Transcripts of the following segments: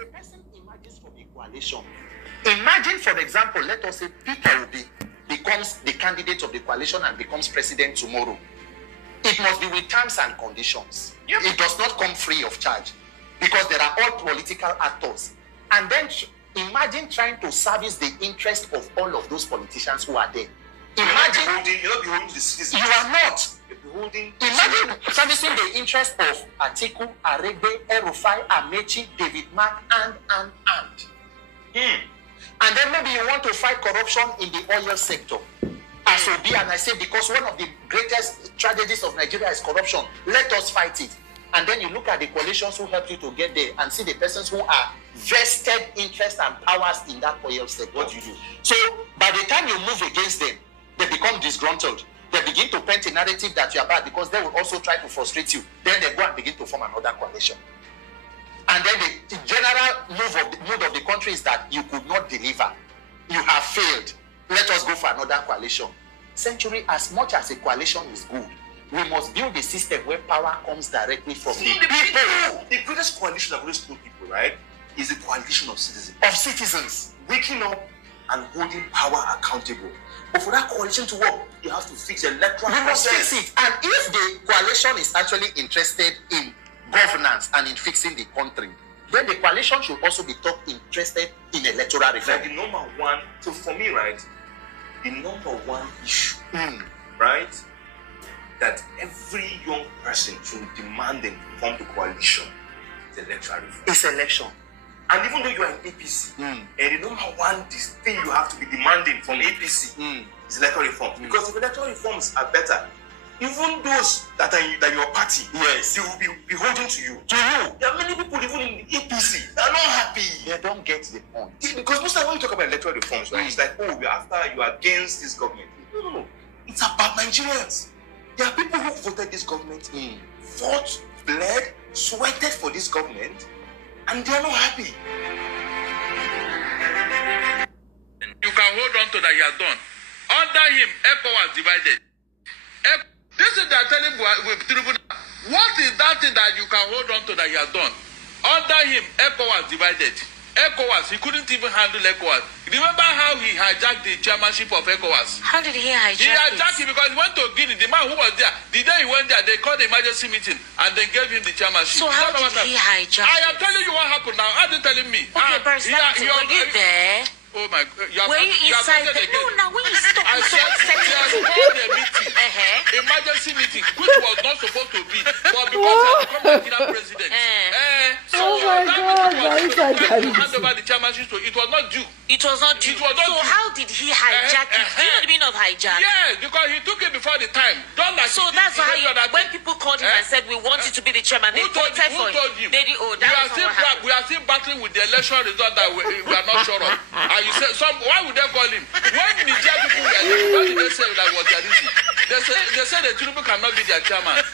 a person emerges from a coalition, imagine, for example, let us say Peter Obi becomes the candidate of the coalition and becomes president tomorrow. It must be with terms and conditions. Yep. It does not come free of charge because there are all political actors. And then imagine trying to service the interest of all of those politicians who are there. Imagine you're not beholding the citizens. You are not. Imagine servicing the interest of Atiku, Aregbe, El-Rufai, Amechi, David Mark, and. And then maybe you want to fight corruption in the oil sector. As Obi, and I say because one of the greatest tragedies of Nigeria is corruption. Let us fight it. And then you look at the coalitions who help you to get there and see the persons who are vested interest and powers in that oil sector. What do you do? So by the time you move against them, they become disgruntled. They begin to paint a narrative that you are bad because they will also try to frustrate you. Then they go and begin to form another coalition. And then the general mood of the country is that you could not deliver. You have failed. Let us go for another coalition. Century, as much as a coalition is good, we must build a system where power comes directly from the people. The greatest coalition of those two people, right, is a coalition of citizens. Of citizens. Waking up and holding power accountable. But for that coalition to work, you have to fix the electoral process. We must fix it. And if the coalition is actually interested in governance and in fixing the country, then the coalition should also be interested in electoral reform. Like the number one, so for me, right, the number one issue, right, that every young person should demand in form the coalition is electoral reform. It's election. And even though you are in APC, and the number one thing you have to be demanding from APC is electoral reform. Because if electoral reforms are better, even those that are your party, yes, they will be beholden to you. To you. There are many people even in APC that are not happy. They don't get the point. Because most of the time when you talk about electoral reforms, right, it's like, oh, you're after, you are against this government. No. It's about Nigerians. There are people who voted this government, fought, bled, sweated for this government, and they are not happy. You can hold on to that you are done. Under him, ECO was divided. This is the telling with tribunal. What is that thing that you can hold on to that you are done? Under him, ECO was divided. ECOWAS, he couldn't even handle ECOWAS. Remember how he hijacked the chairmanship of ECOWAS? How did he hijack it? He hijacked it because he went to Guinea. The man who was there, the day he went there, they called the emergency meeting and they gave him the chairmanship. So how did he hijack it? I am telling you what happened now. How are you telling me? Okay, but were you there? Oh my God. Were you inside the... No, now when you stop, I said they have called a meeting, emergency meeting, which was not supposed to be, but because I become Nigerian president. Oh my God, hand over the chairmanship to it was not due. It was not due. So how did he hijack it? You know the meaning of hijack? Yes, because he took it before the time. So that's how when people called him and said we want you to be the chairman, they voted for him. We are still battling with the election result that we are not sure of. And you say, why would they call him? When the people were there, why did they say that was their reason? They said the Tinubu cannot be their chairman.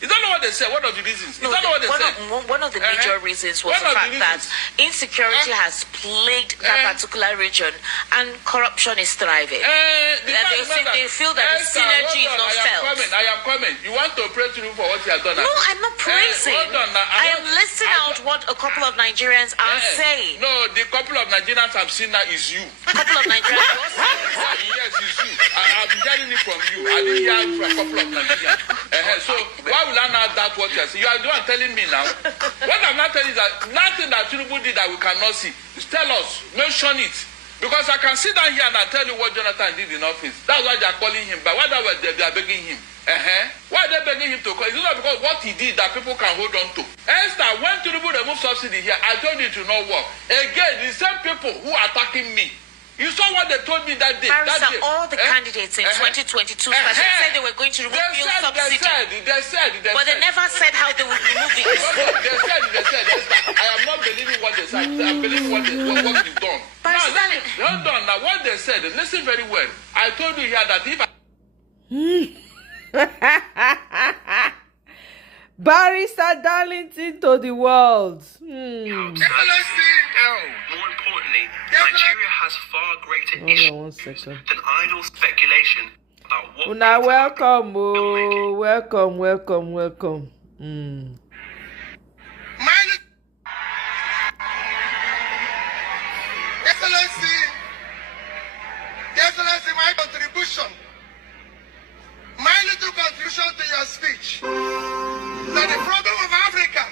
Is that not what they said? One of the reasons. Is that not what they said? One of the major reasons was the fact that insecurity has plagued that particular region and corruption is thriving. They feel that the synergy is not felt. I am coming. You want to praise Tinubu for what he has done? No, I'm not praising. I am listing out what a couple of Nigerians are saying. No, the couple of Nigerians I've seen now is you. A couple of Nigerians? Yes, it's you. I'm hearing it from you. I didn't hear it from a couple of Nigerians. So why will I not doubt what you are saying? You are the one telling me now. What I'm not telling you is that nothing that Tinubu did that we cannot see. Tell us, mention it. Because I can sit down here and I tell you what Jonathan did in office. That's why they are calling him. But why they are begging him? Why are they begging him to call? It's not because what he did that people can hold on to. Esther, when Tinubu removed subsidy here, I told you to not work. Again, the same people who are attacking me. You saw what they told me that day. Marisa, all the candidates in 2022 said they were going to remove fuel subsidy. They said. But they never said how they would remove it. They said. I am not believing what they said. I'm believing what is done. Hold on. Now, what they said, listen very well. I told you here that if Barrister Darlington to the world. More importantly, Nigeria has far greater issues than idle speculation about what... Una welcome, welcome. your speech that the problem of Africa,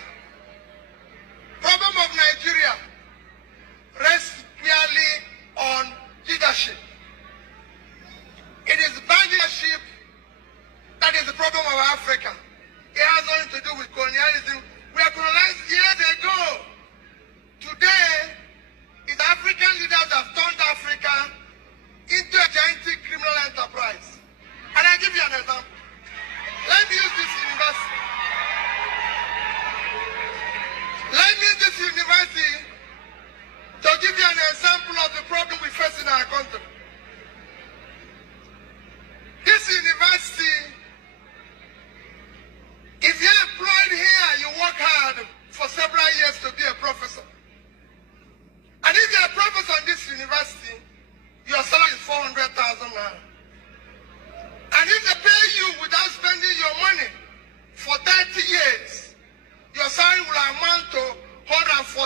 problem of Nigeria, rests purely on leadership. It is bad leadership that is the problem of Africa. It has nothing to do with colonialism. We were colonized years ago. Today, it's African leaders have turned Africa into a gigantic criminal enterprise. And I'll give you an example. Let me use this university. Let me use this university to give you an example of the problem we face in our country. This university, if you're employed here, you work hard for several years to be a professor. And if you're a professor in this university, your salary is 400,000 naira. And if they pay you without spending your money for 30 years, your salary will amount to 144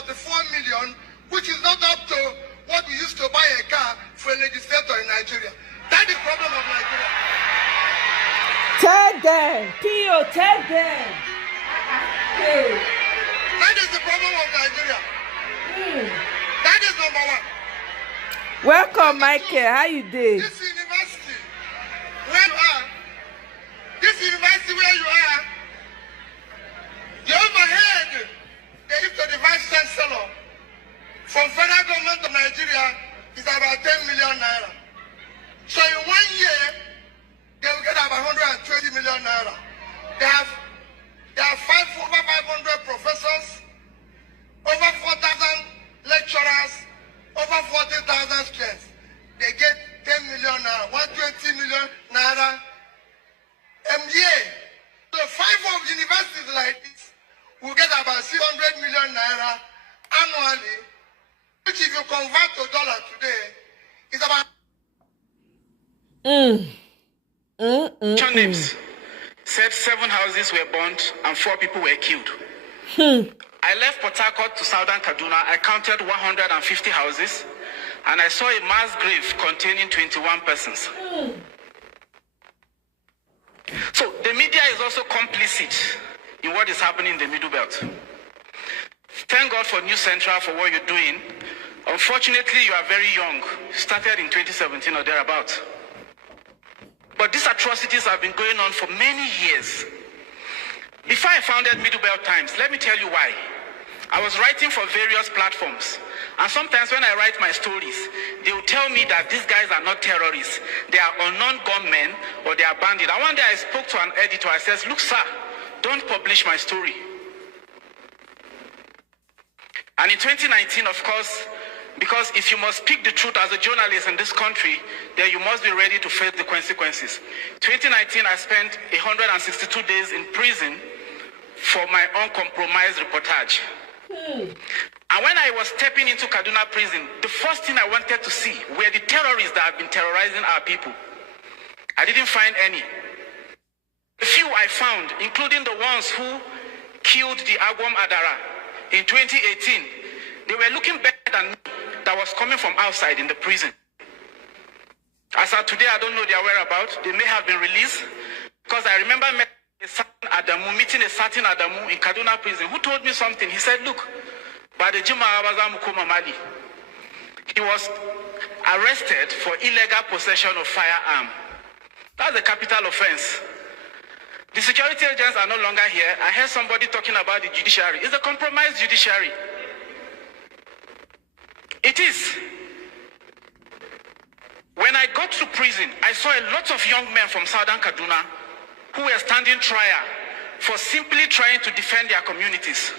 million, which is not up to what we used to buy a car for a legislator in Nigeria. That's the problem of Nigeria. Tell them, Tio, tell them. Hey. That is the problem of Nigeria. That is number one. Welcome, Michael. How you doing? This university where you are, the overhead they give to the vice chancellor from federal government of Nigeria is about 10 million naira. So in 1 year, they will get about 120 million naira. They have over 500 professors, over 4,000 lecturers, over 40,000 students. They get 10 million naira, 120 million naira a year. So 5 of universities like this will get about 600 million naira annually, which if you convert to dollar today, is about... Names said 7 houses were burnt and 4 people were killed. I left Port Harcourt to southern Kaduna. I counted 150 houses and I saw a mass grave containing 21 persons. So the media is also complicit in what is happening in the Middle Belt. Thank God for News Central for what you're doing. Unfortunately, you are very young. You started in 2017 or thereabouts. But these atrocities have been going on for many years. Before I founded Middle Belt Times, let me tell you why. I was writing for various platforms. And sometimes when I write my stories, they will tell me that these guys are not terrorists. They are unknown gunmen or they are bandits. And one day I spoke to an editor. I said, look, sir, don't publish my story. And in 2019, of course, because if you must speak the truth as a journalist in this country, then you must be ready to face the consequences. 2019, I spent 162 days in prison for my uncompromised reportage. And when I was stepping into Kaduna prison, the first thing I wanted to see were the terrorists that have been terrorizing our people. I didn't find any. The few I found, including the ones who killed the Agwam Adara in 2018, they were looking better than me that was coming from outside in the prison. As of today, I don't know their whereabouts. They may have been released because I remember meeting a certain Adamu in Kaduna prison who told me something. He said, look, he was arrested for illegal possession of firearm. That's a capital offense. The security agents are no longer here. I heard somebody talking about the judiciary. It's a compromised judiciary. It is. When I got to prison, I saw a lot of young men from southern Kaduna who were standing trial for simply trying to defend their communities.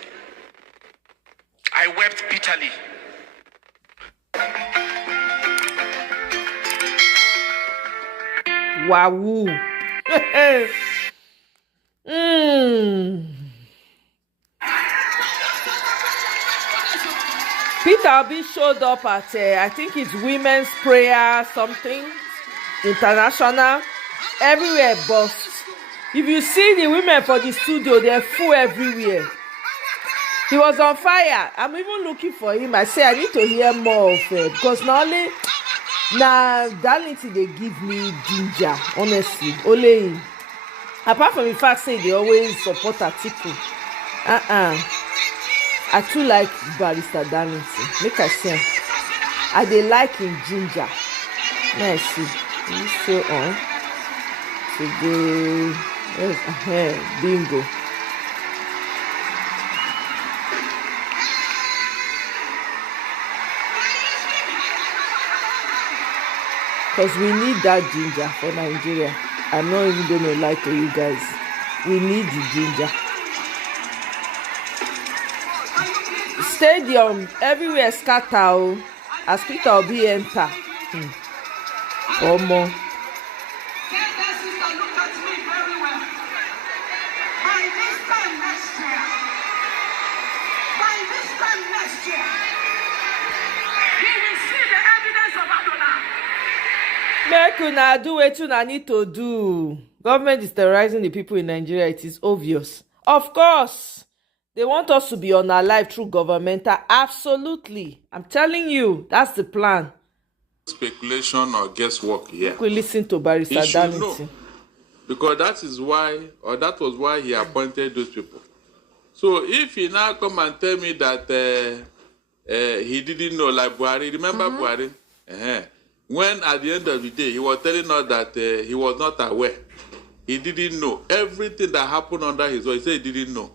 I wept bitterly. Wow. Peter Obi showed up at, I think it's Women's Prayer something, international, everywhere bust. If you see the women for the studio, they're full everywhere. He was on fire. I'm even looking for him. I say I need to hear more of it because not only now Darlington they give me ginger, honestly. Only him. Apart from the fact say they always support Atiku, I too like Barrister Darlington. Make I see am. I dey like him ginger. May I see. You show on today. Yes, bingo. Because we need that ginger for Nigeria. I'm not even going to lie to you guys. We need the ginger. Stadium, everywhere scatter. As Peter Obi enter. Omo. Make una do wetin una need to do. Government is terrorizing the people in Nigeria. It is obvious. Of course, they want us to be unalive through governmental. Absolutely. I'm telling you, that's the plan. Speculation or guesswork here. We listen to Barrister Darlington. Know, because that is why, or that was why he appointed those people. So if he now come and tell me that he didn't know, like Buhari, remember Buhari? When at the end of the day, he was telling us that he was not aware. He didn't know. Everything that happened under his watch, he said he didn't know.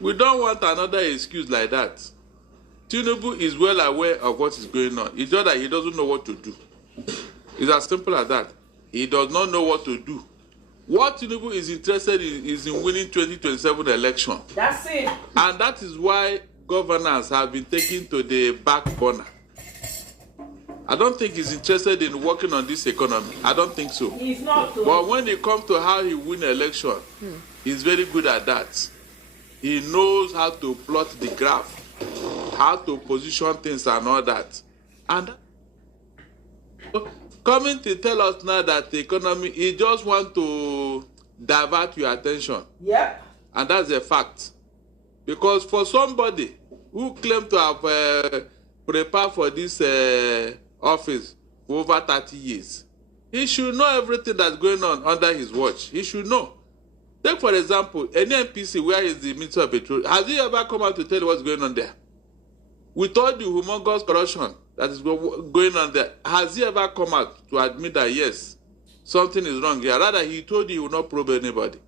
We don't want another excuse like that. Tinubu is well aware of what is going on. It's just that he doesn't know what to do. It's as simple as that. He does not know what to do. What Tinubu is interested in is in winning 2027 election. That's it. And that is why governance have been taken to the back burner. I don't think he's interested in working on this economy. I don't think so. He's not. But when it comes to how he win election, he's very good at that. He knows how to plot the graph, how to position things and all that. And coming to tell us now that the economy, he just want to divert your attention. Yep. And that's a fact. Because for somebody who claimed to have prepared for this office for over 30 years, he should know everything that's going on under his watch. He should know. Take, for example, any NPC where is the Minister of Petroleum. Has he ever come out to tell you what's going on there? With all the humongous corruption that is going on there, has he ever come out to admit that, yes, something is wrong here? Rather, he told you he will not probe anybody.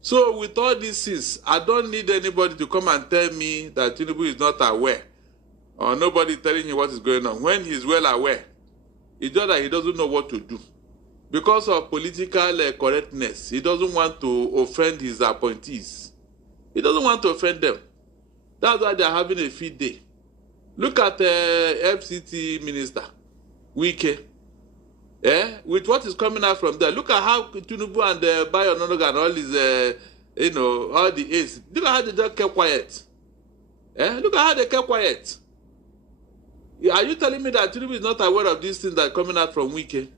So with all these things, I don't need anybody to come and tell me that Tinubu is not aware, or nobody telling him what is going on. When he's well aware, it's just that he doesn't know what to do. Because of political correctness, he doesn't want to offend his appointees. He doesn't want to offend them. That's why they're having a feed day. Look at the FCT minister, Wike. With what is coming out from there. Look at how Tinubu and Bayo Ononoga and all these, all the aides. Look at how they just kept quiet. Look at how they kept quiet. Are you telling me that Tinubu is not aware of these things that are coming out from Wike?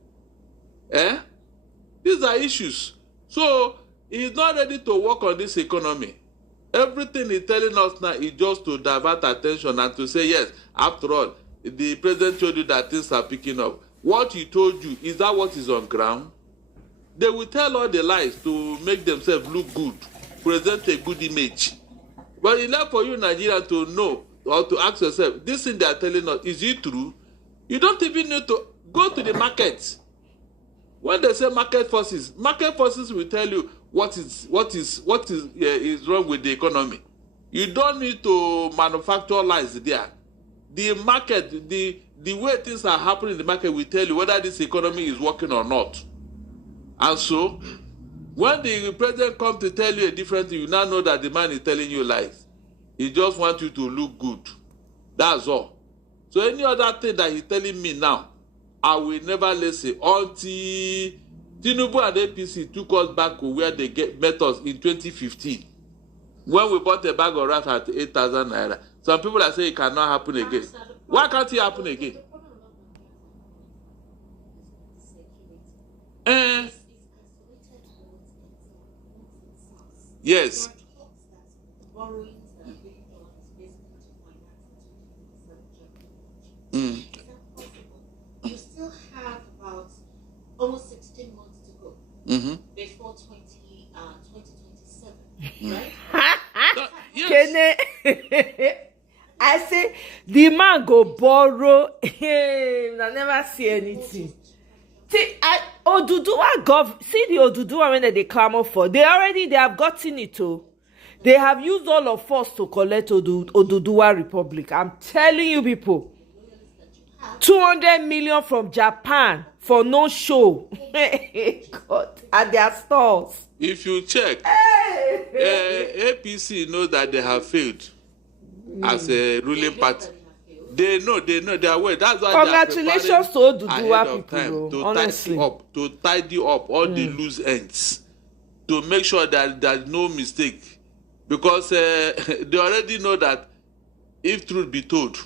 These are issues. So he's not ready to work on this economy. Everything he's telling us now is just to divert attention and to say, yes, after all, the president told you that things are picking up. What he told you, is that what is on ground? They will tell all the lies to make themselves look good, present a good image. But it's not for you, Nigeria, to know or to ask yourself, this thing they are telling us, is it true? You don't even need to go to the market. When they say market forces will tell you what is wrong with the economy. You don't need to manufacture lies there. The market, the way things are happening in the market will tell you whether this economy is working or not. And so, when the president comes to tell you a different thing, you now know that the man is telling you lies. He just wants you to look good. That's all. So any other thing that he's telling me now, I will never listen until Tinubu and APC took us back to where they met us in 2015. When we bought a bag of rice at 8,000 naira. Some people are saying it cannot happen again. Why can't it happen again? Yes. You still have about almost 16 months to go before 2027. Yes. I say the man go borrow. I never see anything. See, Oduduwa see the Oduduwa when they clamor for. They have gotten it too. They have used all of us to collect Oduduwa Republic. I'm telling you people. 200 million from Japan for no show. God, at their stores. If you check, APC know that they have failed as a ruling party. They know, they are aware. That's why congratulations to Oduduwa people, to tidy up all the loose ends, to make sure that there's no mistake. Because they already know that if truth be told,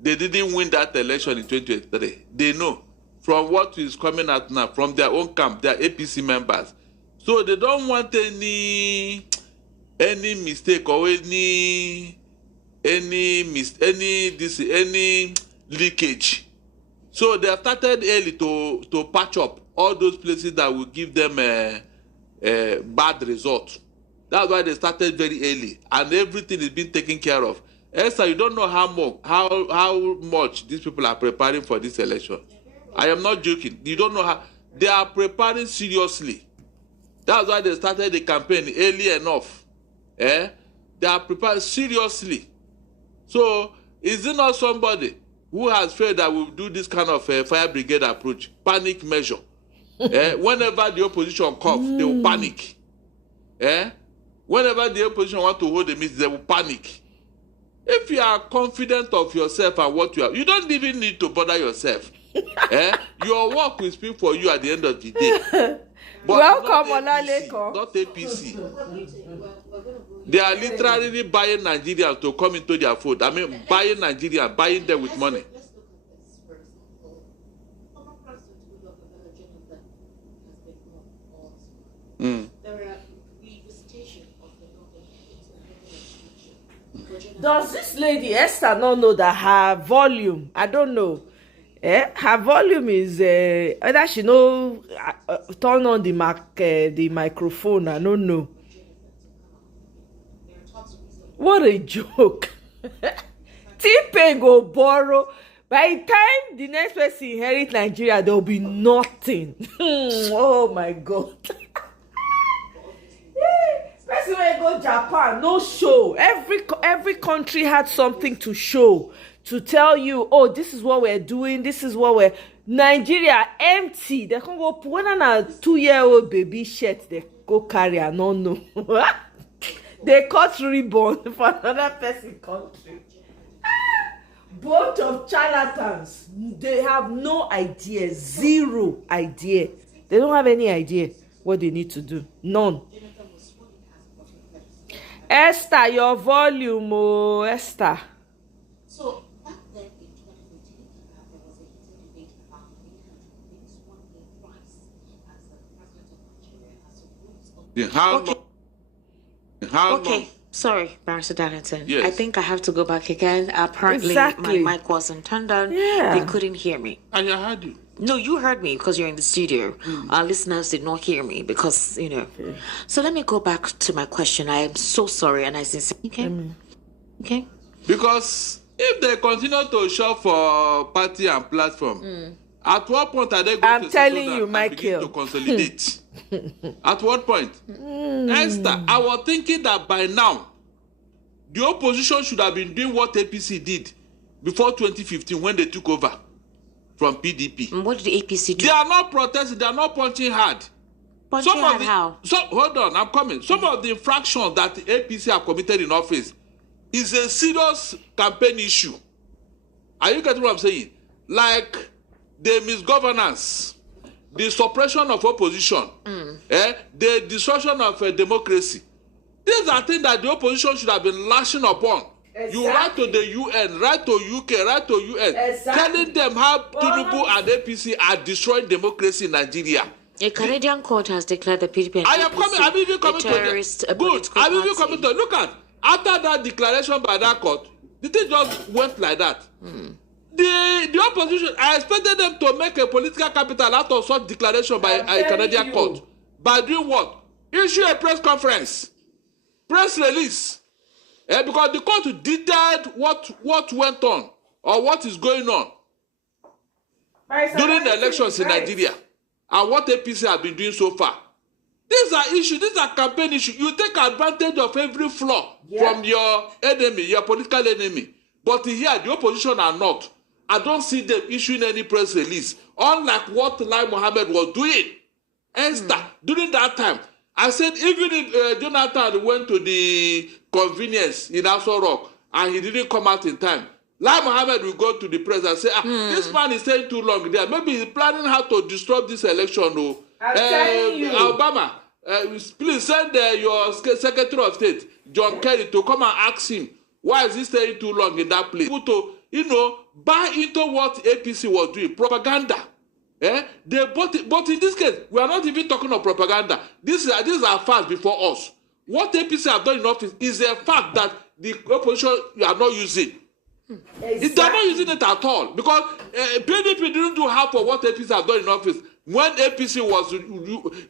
they didn't win that election in 2023. They know from what is coming out now from their own camp, their APC members. So they don't want any mistake or any leakage. So they have started early to patch up all those places that will give them a bad result. That's why they started very early, and everything is being taken care of. Esther, you don't know how much these people are preparing for this election. I am not joking. You don't know how they are preparing seriously. That's why they started the campaign early enough. They are preparing seriously. So, is it not somebody who has felt that will do this kind of fire brigade approach, panic measure? Whenever the opposition comes, they will panic. Whenever the opposition want to hold a meeting, they will panic. If you are confident of yourself and what you are, you don't even need to bother yourself. Your work will speak for you at the end of the day. But welcome, not APC. They are literally buying Nigerians to come into their fold. I mean, buying Nigerians, buying them with money. Does this lady Esther not know that her volume? I don't know. Her volume is either she know turn on the microphone. I don't know. What a joke! T-Pain go borrow. By the time the next person inherit Nigeria, there will be nothing. Oh my God! Person when go Japan, no show. Every country had something to show, to tell you, oh, this is what we're doing, this is what we're... Nigeria, empty. They can go, when a 2-year-old baby shirt, they go carry, I don't know. They cut ribbon for another person country. Bunch of charlatans. They have no idea, zero idea. They don't have any idea what they need to do. None. Esther, your volume, oh, Esther. So back then in 2015, there was a heated debate about Lincoln's one-day price as the president of Nigeria has to rules of... How long? Sorry, Barrister Darlington. Yes. I think I have to go back again. Apparently, Exactly. my mic wasn't turned on. Yeah. They couldn't hear me. I heard you. No, you heard me because you're in the studio. Our listeners did not hear me because, So let me go back to my question. I am so sorry and I sincerely... Okay? Because if they continue to shop for party and platform, at what point are they going to settle down and begin to consolidate? At what point? Esther, I was thinking that by now, the opposition should have been doing what APC did before 2015 when they took over from PDP. And what did the APC do? They are not protesting, they are not punching hard. How? Hold on, I'm coming. Some of the infractions that the APC have committed in office is a serious campaign issue. Are you getting what I'm saying? Like the misgovernance, the suppression of opposition, the destruction of democracy. These are things that the opposition should have been lashing upon. Exactly. You write to the UN, write to UK, write to UN, telling them how Tinubu and APC are destroying democracy in Nigeria. A Canadian court has declared the PDP and I'm even coming to good. I'm even coming to look at after that declaration by that court, the thing just went like that. The opposition, I expected them to make a political capital out of such declaration by a Canadian court. By doing what? Issue a press conference. press release. Because the court detailed what went on or what is going on during the elections in Nigeria and what APC have been doing so far. These are issues, these are campaign issues. You take advantage of every flaw from your enemy, your political enemy. But here, the opposition are not. I don't see them issuing any press release. Unlike what Lai Mohammed was doing. Esther, during that time, I said even if Jonathan went to the convenience in Aso Rock and he didn't come out in time, Lai Mohammed will go to the press and say, this man is staying too long there. Maybe he's planning how to disrupt this election. I'm telling you. Obama, please send your Secretary of State, John Kerry, to come and ask him, why is he staying too long in that place? To, buy into what APC was doing, propaganda. They bought it, but in this case, we are not even talking of propaganda. These are facts before us. What APC have done in office is a fact that the opposition are not using. Exactly. They are not using it at all because PDP didn't do half of what APC have done in office when APC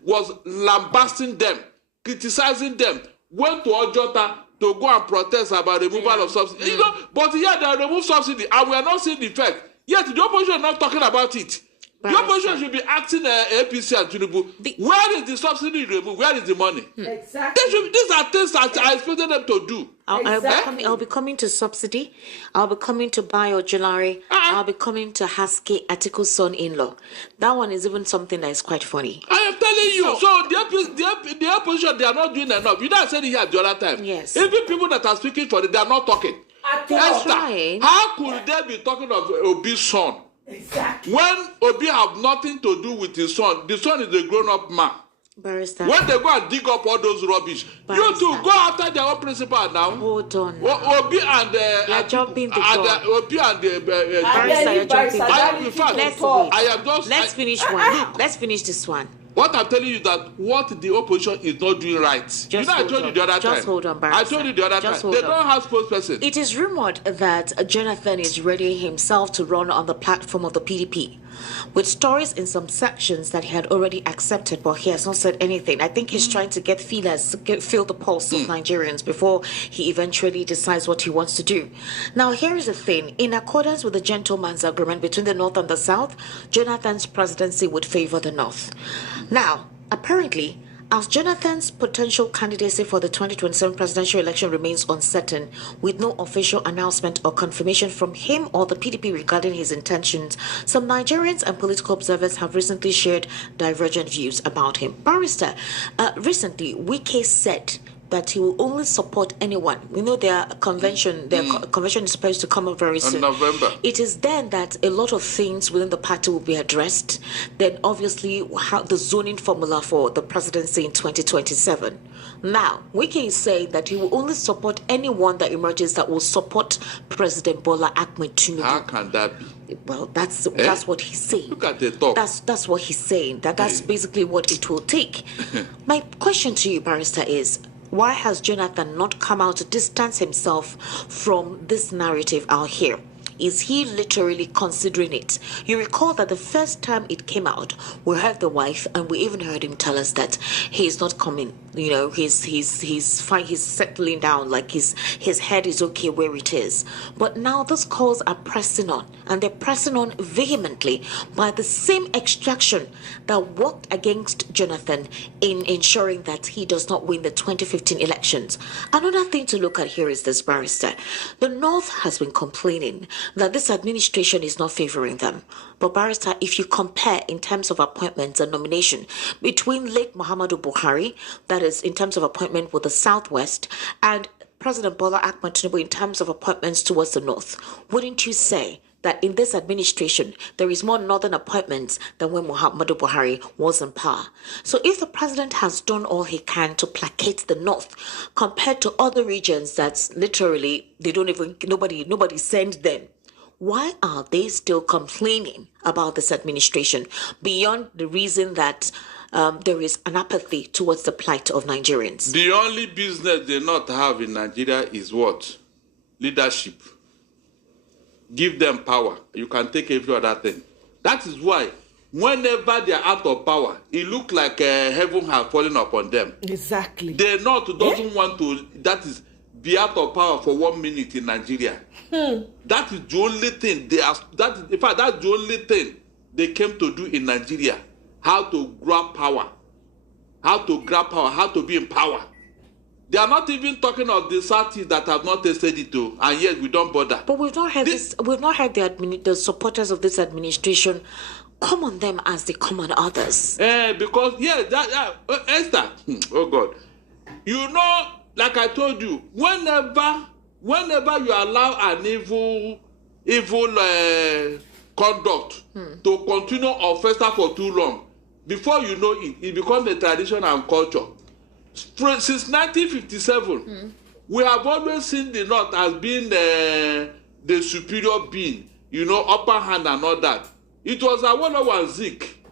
was lambasting them, criticizing them, went to Ojota to go and protest about removal of subsidy. But here they remove subsidy and we are not seeing the effect. Yet the opposition is not talking about it. The opposition should be asking APC and Tinubu, where is the subsidy removed? Where is the money? Exactly. These are things that I expected them to do. I'll be coming to subsidy. I'll be coming to biogenary. I'll be coming to Haske Atiku's son-in-law. That one is even something that is quite funny. I am telling you. So the opposition, they are not doing enough. You know, I said it here the other time. Yes. Even people that are speaking for it, they are not talking. Esther, how could they be talking of Obi's son? Exactly. When Obi have nothing to do with his son, the son is a grown-up man. Barrister. When they go and dig up all those rubbish, you two go after their own principal now. Hold on. Obi and you're jumping the gun. Obi and Barrister, you're jumping the gun. Let's finish one. Let's finish this one. What I'm telling you is that what the opposition is not doing right. I told you the other time. Just hold on, Barrister. I told you the other time. They don't have spokesperson. It is rumored that Jonathan is ready himself to run on the platform of the PDP, with stories in some sections that he had already accepted, but he has not said anything. I think he's trying to get feelers, feel the pulse of Nigerians before he eventually decides what he wants to do. Now, here is the thing. In accordance with the gentleman's agreement between the North and the South, Jonathan's presidency would favor the North. Now, apparently, as Jonathan's potential candidacy for the 2027 presidential election remains uncertain, with no official announcement or confirmation from him or the PDP regarding his intentions, some Nigerians and political observers have recently shared divergent views about him. Barrister, recently, Wike said that he will only support anyone. We know their convention, convention is supposed to come up very soon. In November. It is then that a lot of things within the party will be addressed. Then obviously how the zoning formula for the presidency in 2027. Now, Wike is saying that he will only support anyone that emerges that will support President Bola Ahmed Tinubu. How can that be? Well, that's what he's saying. Look at the talk. That's what he's saying. That's basically what it will take. My question to you, Barrister, is why has Jonathan not come out to distance himself from this narrative out here? Is he literally considering it? You recall that the first time it came out, we heard the wife, and we even heard him tell us that he's not coming. You know, he's fine. He's settling down. Like his head is okay where it is. But now those calls are pressing on, and they're pressing on vehemently by the same extraction that worked against Jonathan in ensuring that he does not win the 2015 elections. Another thing to look at here is this, Barrister. The North has been complaining that this administration is not favoring them. But Barrister, if you compare in terms of appointments and nomination between late Muhammadu Buhari, that is in terms of appointment with the Southwest, and President Bola Ahmed Tinubu in terms of appointments towards the North, wouldn't you say that in this administration, there is more northern appointments than when Muhammadu Buhari was in power? So if the president has done all he can to placate the North, compared to other regions that's literally, nobody sends them, why are they still complaining about this administration beyond the reason that there is an apathy towards the plight of Nigerians? The only business they not have in Nigeria is what? Leadership. Give them power. You can take every other thing. That is why whenever they are out of power, it looks like heaven has fallen upon them. Exactly. The North doesn't want to, that is, be out of power for 1 minute in Nigeria. That is the only thing they are, in fact, that's the only thing they came to do in Nigeria. How to grab power. How to be in power. They are not even talking of the Southeast that have not tasted it too, and yet we don't bother. But we've not heard we've not heard the supporters of this administration come on them as they come on others. Because Esther, oh God, you know, like I told you, whenever you allow an evil conduct to continue or fester for too long, before you know it, it becomes a tradition and culture. Since 1957, we have always seen the North as being the superior being, you know, upper hand and all that. It was Awolowo and Zik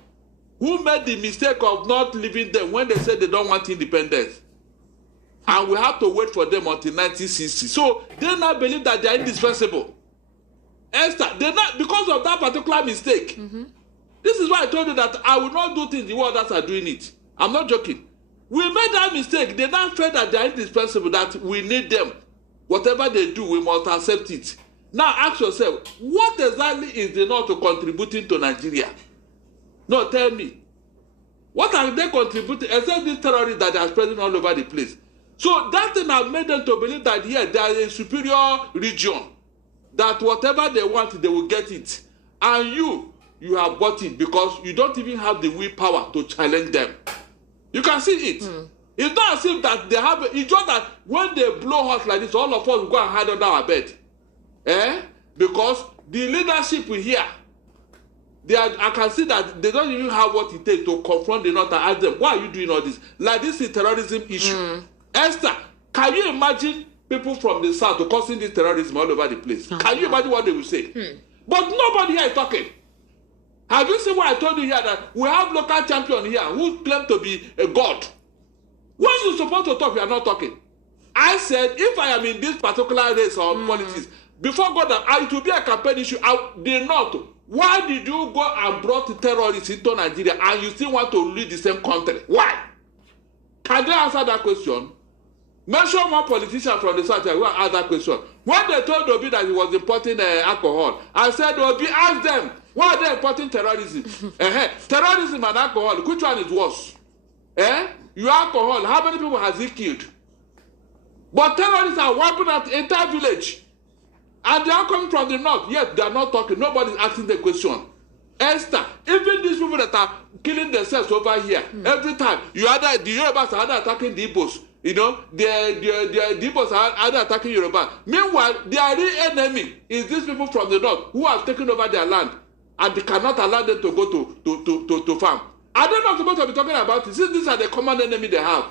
who made the mistake of not leaving them when they said they don't want independence. And we have to wait for them until 1960. So they now believe that they are indispensable. Esther, they not, because of that particular mistake. This is why I told you that I will not do things the way others are doing it. I'm not joking. We made that mistake. They now felt that they are indispensable, that we need them. Whatever they do, we must accept it. Now ask yourself, what exactly is the North contributing to Nigeria? No, tell me. What are they contributing except these terrorists that are spreading all over the place? So that thing has made them to believe that here they are a superior region, that whatever they want, they will get it. And you have bought it because you don't even have the willpower to challenge them. You can see it. It's not as if that they have, it's just that when they blow us like this, all of us will go and hide under our bed. Because the leadership here, I can see that they don't even have what it takes to confront the North and ask them, why are you doing all this? Like this is a terrorism issue. Esther, can you imagine people from the South causing this terrorism all over the place? Can you imagine what they will say? But nobody here is talking. Have you seen what I told you here, that we have local champion here who claim to be a god? When you're supposed to talk, you are not talking. I said, if I am in this particular race or politics, before God, it will be a campaign issue. The North, why did you go and brought terrorists into Nigeria and you still want to lead the same country? Why? Can they answer that question? Mention one politician from the South who asked that question. When they told Obi that he was importing alcohol, I said, Obi, ask them, why are they importing terrorism? Terrorism and alcohol, which one is worse? Your alcohol, how many people has he killed? But terrorists are wiping out the entire village. And they are coming from the North, yet they are not talking. Nobody is asking the question. Esther, even these people that are killing themselves over here, every time, the Yorubas are either attacking the Igbos. You know, the Igbos are either attacking Yoruba. Meanwhile, their real enemy is these people from the North who have taken over their land and they cannot allow them to go to farm. Are they not supposed to be talking about it? Since these are the common enemy they have.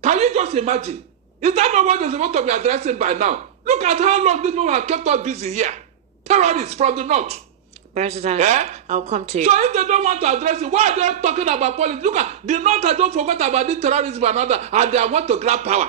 Can you just imagine? Is that not what they're supposed to be addressing by now? Look at how long these people have kept us busy here. Terrorists from the North. President, I'll come to you. So if they don't want to address it, why are they talking about politics? Look at the North. I don't forget about this terrorism and other, and they want to grab power.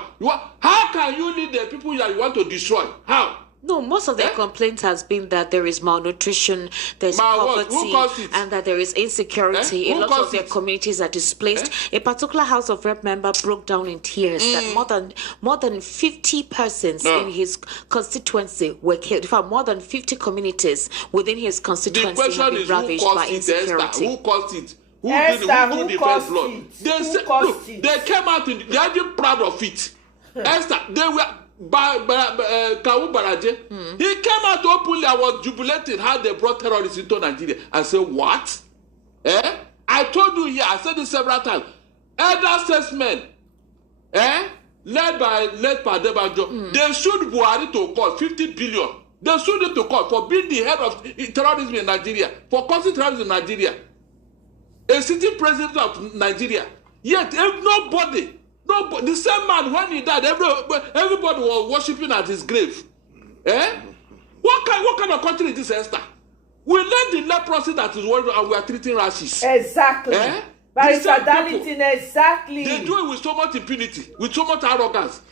How can you lead the people that you want to destroy? How? No, most of their complaints has been that there is malnutrition, there's poverty, and that there is insecurity. A lot of their communities are displaced. A particular House of Rep member broke down in tears that more than 50 persons in his constituency were killed. In fact, more than 50 communities within his constituency have been ravaged by insecurity. Who caused it? Who did the first blood? They came out, they are even proud of it. Esther, they were... Kawu Baraje, he came out openly and was jubilating how they brought terrorists into Nigeria. I said, what? I told you here, I said this several times. Elder statesmen, led by Padebanjo, they sued Buhari to court 50 billion. They sued him to court for being the head of terrorism in Nigeria, for causing terrorism in Nigeria. A sitting president of Nigeria. Yet, if nobody, the same man, when he died, everybody was worshipping at his grave. What kind of country is this, Esther? We let the leprosy that is world and we are treating rashes. Exactly. Barrister Darlington, exactly. They do it with so much impunity, with so much arrogance.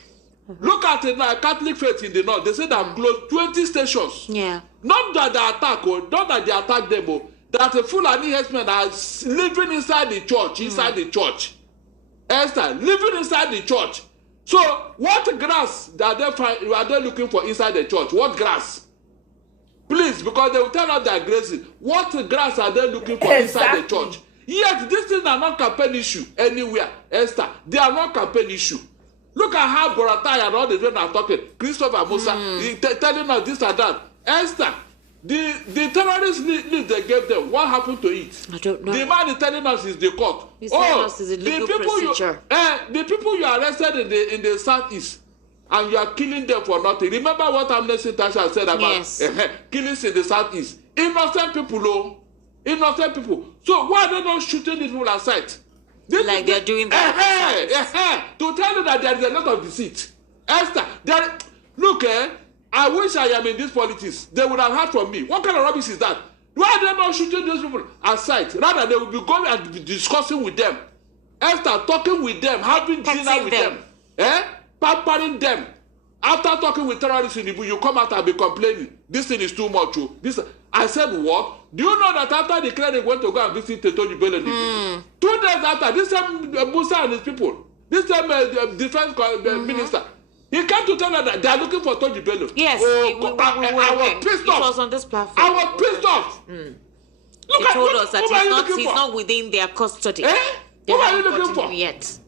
Look at it now, Catholic faith in the North. They said they have closed 20 stations. Yeah. Not that they attack, not that they attack them, that the Fulani herdsmen are living inside the church, Esther, living inside the church. So what grass are they looking for inside the church? What grass? Please, because they will tell us they are grazing. What grass are they looking for inside the church? Yet these things are not campaign issue anywhere, Esther. They are not campaign issue. Look at how Boratai and all the men are talking. Christopher Musa telling us this and that. Esther, the terrorist list they gave them, what happened to it? I don't know. The man is telling us is the court. He's telling us is a legal procedure. The people you arrested in the southeast, and you are killing them for nothing. Remember what Amnesty International said about killings in the southeast? Innocent people, innocent people. So why are they not shooting these people aside? Like they're doing that. To tell you that there is a lot of deceit. Esther, look, I wish I am in this politics. They would have heard from me. What kind of rubbish is that? Why are they not shooting these people aside? Rather, they will be going and be discussing with them. Esther, talking with them, having dinner with them. Pampering them. After talking with terrorists in the bush, you come out and be complaining. This thing is too much. I said, what? Do you know that after the cleric went to go and visit Tetoji Bello in the bush? 2 days after, this same Musa and his people, this same defense minister, he came to tell her that they are looking for Toji Bello. Yes, I was pissed off. It was on this platform. I was pissed off. He told us that he's not within their custody. What are you looking for? Yet.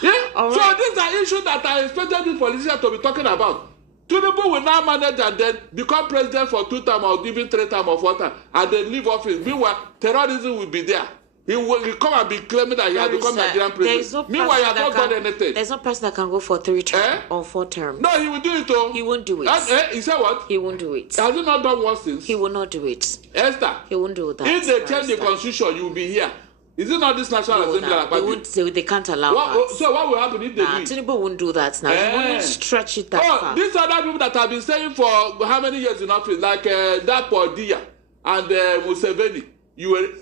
Yeah? All So right. these are issues that I expected these politicians to be talking about. Tinubu will now manage and then become president for 2 times or even 3 times or 4 times and then leave office. Meanwhile, terrorism will be there. He will come and be claiming that he has become Nigerian president. Meanwhile, he has not done anything. There's no person that can go for 3 terms or 4 terms. No, he will do it though. He won't do it. He said what? He won't do it. Has he not done worse things? He will not do it. Esther, He won't do that. if they change the constitution, you will be here. Is it not this National Assembly? They can't allow that. So what will happen if they do it? Tinubu won't do that now. He won't stretch it that far. These other people that have been saying for how many years in office, like Dapo Dia and Museveni,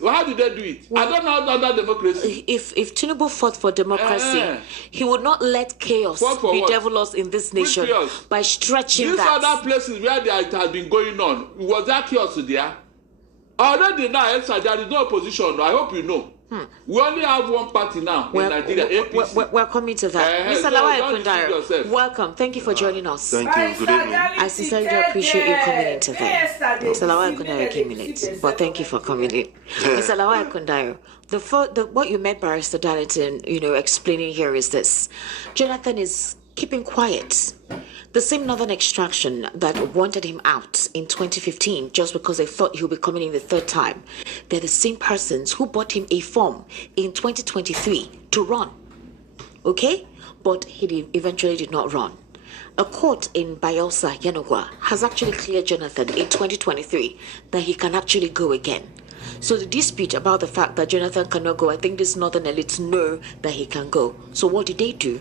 how did they do it? I don't know under democracy. If Tinubu fought for democracy, he would not let chaos bedevil us in this nation by stretching These that. other places where it has been going on, was that chaos there? Already now, there is no opposition. I hope you know. We only have one party now in Nigeria, APC. We're coming to that. Mr. Lawal Ekundaro, welcome. Thank you for joining us. Thank you. Good evening. I sincerely appreciate you coming in today. Mr. Lawal Ekundaro came in late, but thank you for coming in. Mr. Lawal Ekundaro, what you meant, Barrister Darlington, explaining here is this. Jonathan is keeping quiet. The same northern extraction that wanted him out in 2015 just because they thought he'll be coming in the 3rd time, they're the same persons who bought him a form in 2023 to run. Okay? But he eventually did not run. A court in Bayelsa, Yanagwa, has actually cleared Jonathan in 2023 that he can actually go again. So the dispute about the fact that Jonathan cannot go, I think these northern elites know that he can go. So what did they do?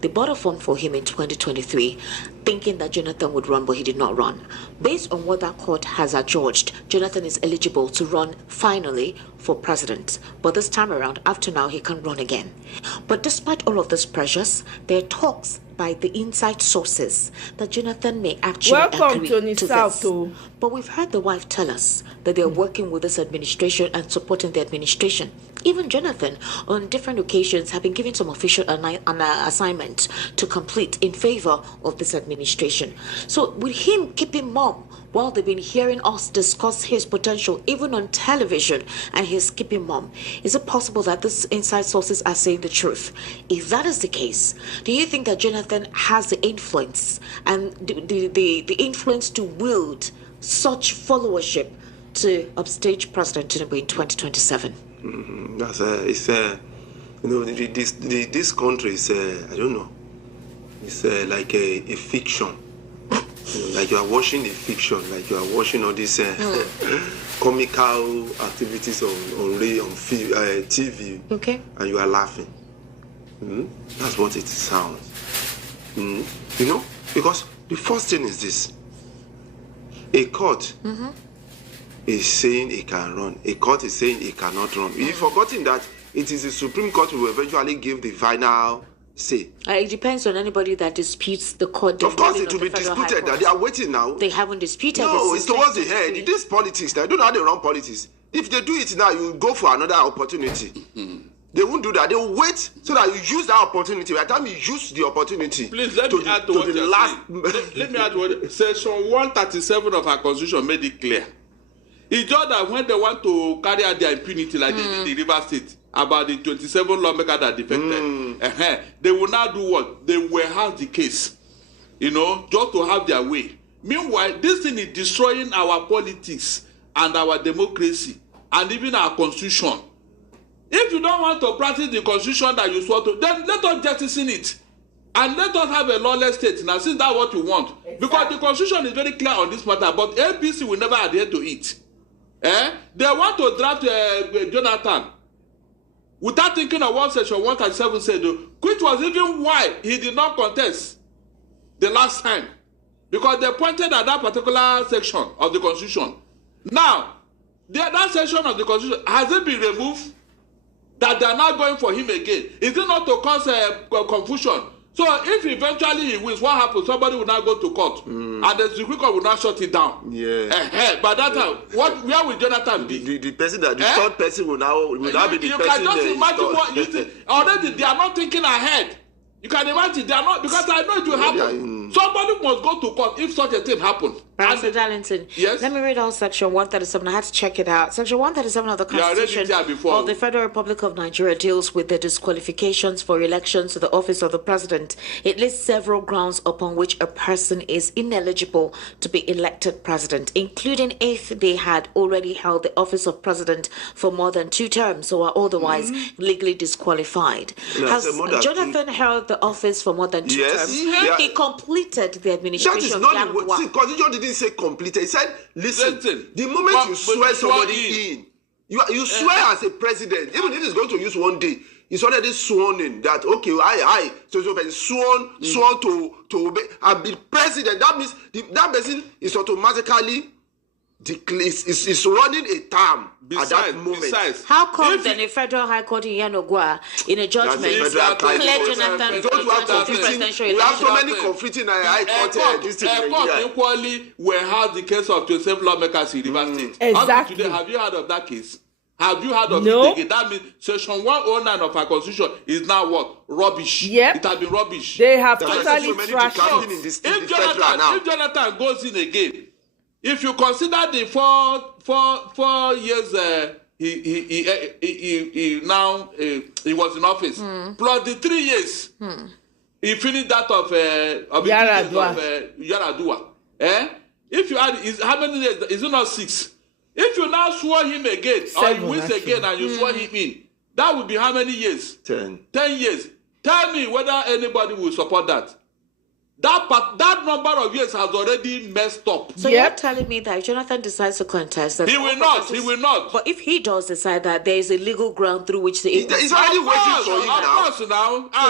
They bought a form for him in 2023, thinking that Jonathan would run, but he did not run. Based on what that court has adjudged, Jonathan is eligible to run finally for president. But this time around, after now, he can run again. But despite all of these pressures, there are talks by the inside sources that Jonathan may actually agree to this. But we've heard the wife tell us that they're working with this administration and supporting the administration. Even Jonathan, on different occasions, have been given some official assignment to complete in favor of this administration. So with him keeping mum while they've been hearing us discuss his potential, even on television, and he's keeping mum, is it possible that these inside sources are saying the truth? If that is the case, do you think that Jonathan has the influence and the influence to wield such followership to upstage President Tinubu in 2027? This country is, I don't know, it's like a fiction. Like you are watching a fiction, like you are watching all these comical activities on TV, okay, and you are laughing. That's what it sounds. Because the first thing is this: a court is saying he can run, a court is saying he cannot run. You've forgotten that it is the Supreme Court who will eventually give the final say. It depends on anybody that disputes the court. Of course, it will be disputed. They are waiting now. They haven't disputed. No, it's towards the head. It is politics. I don't know how they run politics. if they do it now, you go for another opportunity. They won't do that. They will wait so that you use that opportunity. By the time you use the opportunity, please let me add to what you're saying. Let me add to what Section 137 of our Constitution made it clear. It's just that when they want to carry out their impunity, like they did in the River State, about the 27 lawmakers that defected, they will now do what? They will have the case, just to have their way. Meanwhile, this thing is destroying our politics and our democracy and even our constitution. If you don't want to practice the constitution that you swore to, then let us jettison it. And let us have a lawless state. Now, since that's what you want. Exactly. Because the constitution is very clear on this matter, but APC will never adhere to it. They want to draft Jonathan without thinking of what Section 137 said, which was even why he did not contest the last time. Because they pointed at that particular section of the constitution. Now, that section of the constitution, has it been removed? That they are not going for him again. Is it not to cause confusion? So if eventually he wins, what happens? Somebody will not go to court, and the Supreme Court will not shut it down. Yeah. But that time, where will Jonathan be? The person that the third person will now be the person. You can just imagine what you think. Already they are not thinking ahead. You can imagine they are not, because I know it will happen. Somebody must go to court if such a thing happens. Mr. Darlington, yes? Let me read out Section 137. I had to check it out. Section 137 of the Constitution of the Federal Republic of Nigeria deals with the disqualifications for elections to the office of the president. It lists several grounds upon which a person is ineligible to be elected president, including if they had already held the office of president for more than 2 terms or are otherwise legally disqualified. Has Jonathan held the office for more than 2 terms? He completed the administration of Constitution didn't say completed. It said, listen, the moment you swear somebody in, you swear as a president, even if it's going to use one day, it's already sworn in that, okay, sworn to obey and be president. That means that person is automatically is running a term at that moment. How come then a federal high court in Yanogwa in a judgment declared Jonathan presidential election? We have so many conflicting high court equally will have the case of 27 lawmakers in River State. Exactly. Today, have you heard of that case? Have you heard of it again? That means Section 109 of our Constitution is now what? Rubbish. Yep. It has been rubbish. They have totally trashed it. If Jonathan goes in again, if you consider the four years he was in office, plus the 3 years he finished that of Yaradua. If you add, how many years? Is it not 6? If you now swear him again, 7, or he wins again and you swear him in, that would be how many years? 10. 10 years. Tell me whether anybody will support that. That number of years has already messed up. So you're telling me that if Jonathan decides to contest, that he will not. But if he does decide that there is a legal ground through which he's already waiting for him now. So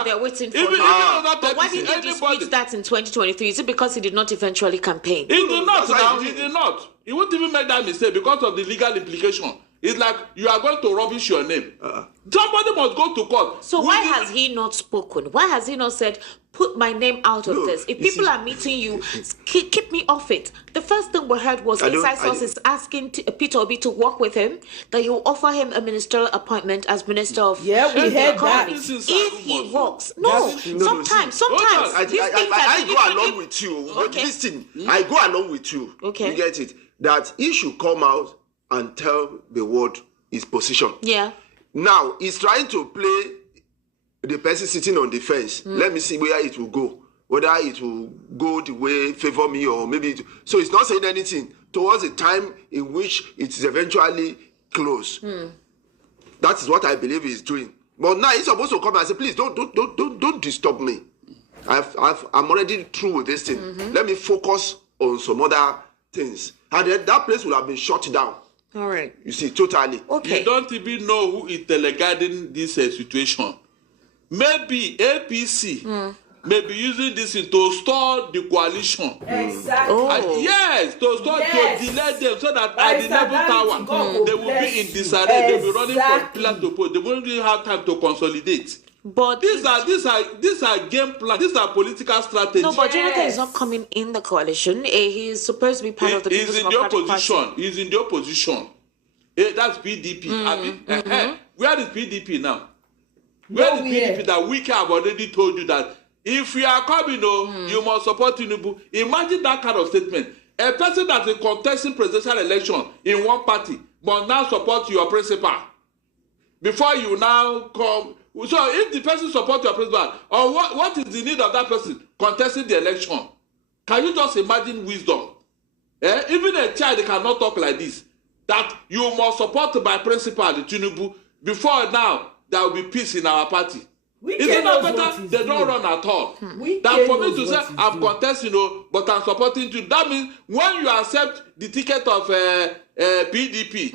they're waiting for him. But why did he dispute that in 2023? Is it because he did not eventually campaign? He did not. He did not. He won't even make that mistake because of the legal implication. It's like you are going to rubbish your name. Somebody must go to court. So why has he not spoken? Why has he not said, put my name out of this? If people are meeting you, keep me off it. The first thing we heard was inside sources asking Peter Obi to work with him, that he will offer him a ministerial appointment as Minister of we heard that. If he works. Sometimes. I go along with you. Okay. Listen, I go along with you. Okay. You get it? That he should come out and tell the world his position. Yeah. Now, he's trying to play the person sitting on the fence. Let me see where it will go. Whether it will go the way favor me or maybe... So he's not saying anything towards the time in which it is eventually closed. That is what I believe he's doing. But now he's supposed to come and say, please, don't disturb me. I'm already through with this thing. Let me focus on some other things. And then that place will have been shut down. All right. You see, totally. Okay. You don't even know who is teleguiding this situation. Maybe APC may be using this to store the coalition. Exactly. Yes, to delay them so that at the level tower, they will be in disarray. They will be running from pillar to post. They won't even have time to consolidate. But these are game plan. These are political strategies. No, but Jonathan is not coming in the coalition. He is supposed to be part of the People's Democratic Party. He's in the opposition. That's PDP. Where is PDP now? Where is PDP that Wike have already told you that if you are coming, you must support Tinubu? Imagine that kind of statement. A person that is contesting presidential election in one party must now support your principal before you now come. So if the person supports your principal, or what is the need of that person contesting the election? Can you just imagine wisdom? Even a child cannot talk like this. That you must support my principal, Tinubu, before now there will be peace in our party. Is it not better they don't run at all? That for me to say I'm contesting, but I'm supporting you. That means when you accept the ticket of PDP,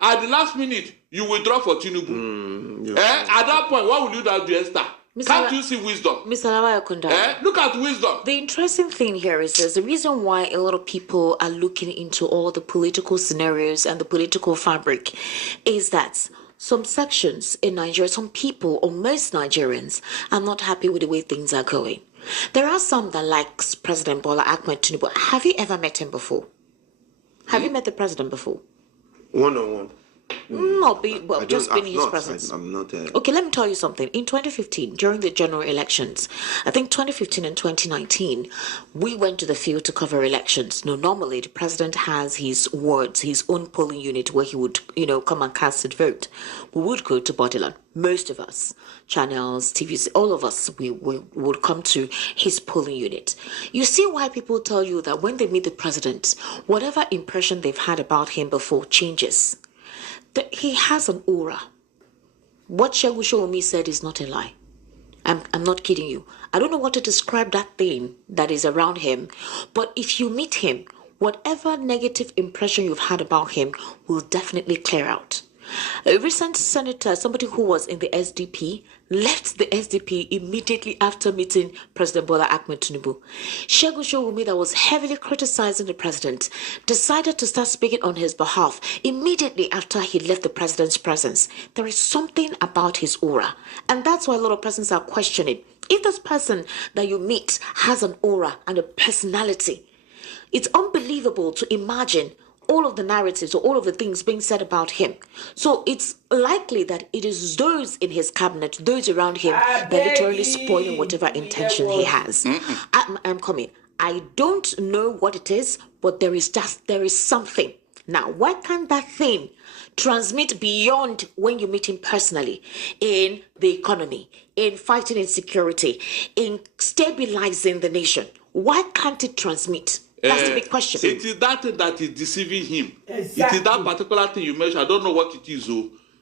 at the last minute you withdraw for Tinubu. At that point, what will you do, Esther? Can't you see wisdom? Mr. Lawayokunda, look at wisdom. The interesting thing here is the reason why a lot of people are looking into all the political scenarios and the political fabric is that some sections in Nigeria, some people or most Nigerians are not happy with the way things are going. There are some that likes President Bola Ahmed Tinubu. Have you ever met him before? Have you met the president before? One-on-one. No, but just been in his presence. I'm not. Okay, let me tell you something. In 2015, during the general elections, I think 2015 and 2019, we went to the field to cover elections. Now, normally the president has his wards, his own polling unit where he would, come and cast his vote. We would go to Bodyland. Most of us, channels, TVs, all of us, we would come to his polling unit. You see why people tell you that when they meet the president, whatever impression they've had about him before changes. He has an aura. What Shegun Showomi said is not a lie. I'm not kidding you. I don't know what to describe that thing that is around him, but if you meet him, whatever negative impression you've had about him will definitely clear out. A recent senator, somebody who was in the SDP, left the SDP immediately after meeting President Bola Ahmed Tinubu. Shegun Showomi, that was heavily criticizing the president, decided to start speaking on his behalf immediately after he left the president's presence. There is something about his aura, and that's why a lot of persons are questioning. If this person that you meet has an aura and a personality, it's unbelievable to imagine all of the narratives or all of the things being said about him. So it's likely that it is those in his cabinet, those around him, that literally spoiling whatever intention he has. I'm coming. I don't know what it is, but there is something. Now, why can't that thing transmit beyond when you meet him personally in the economy, in fighting insecurity, in stabilizing the nation? Why can't it transmit? That's the big question. It is that thing that is deceiving him. Exactly. It is that particular thing you mentioned. I don't know what it is.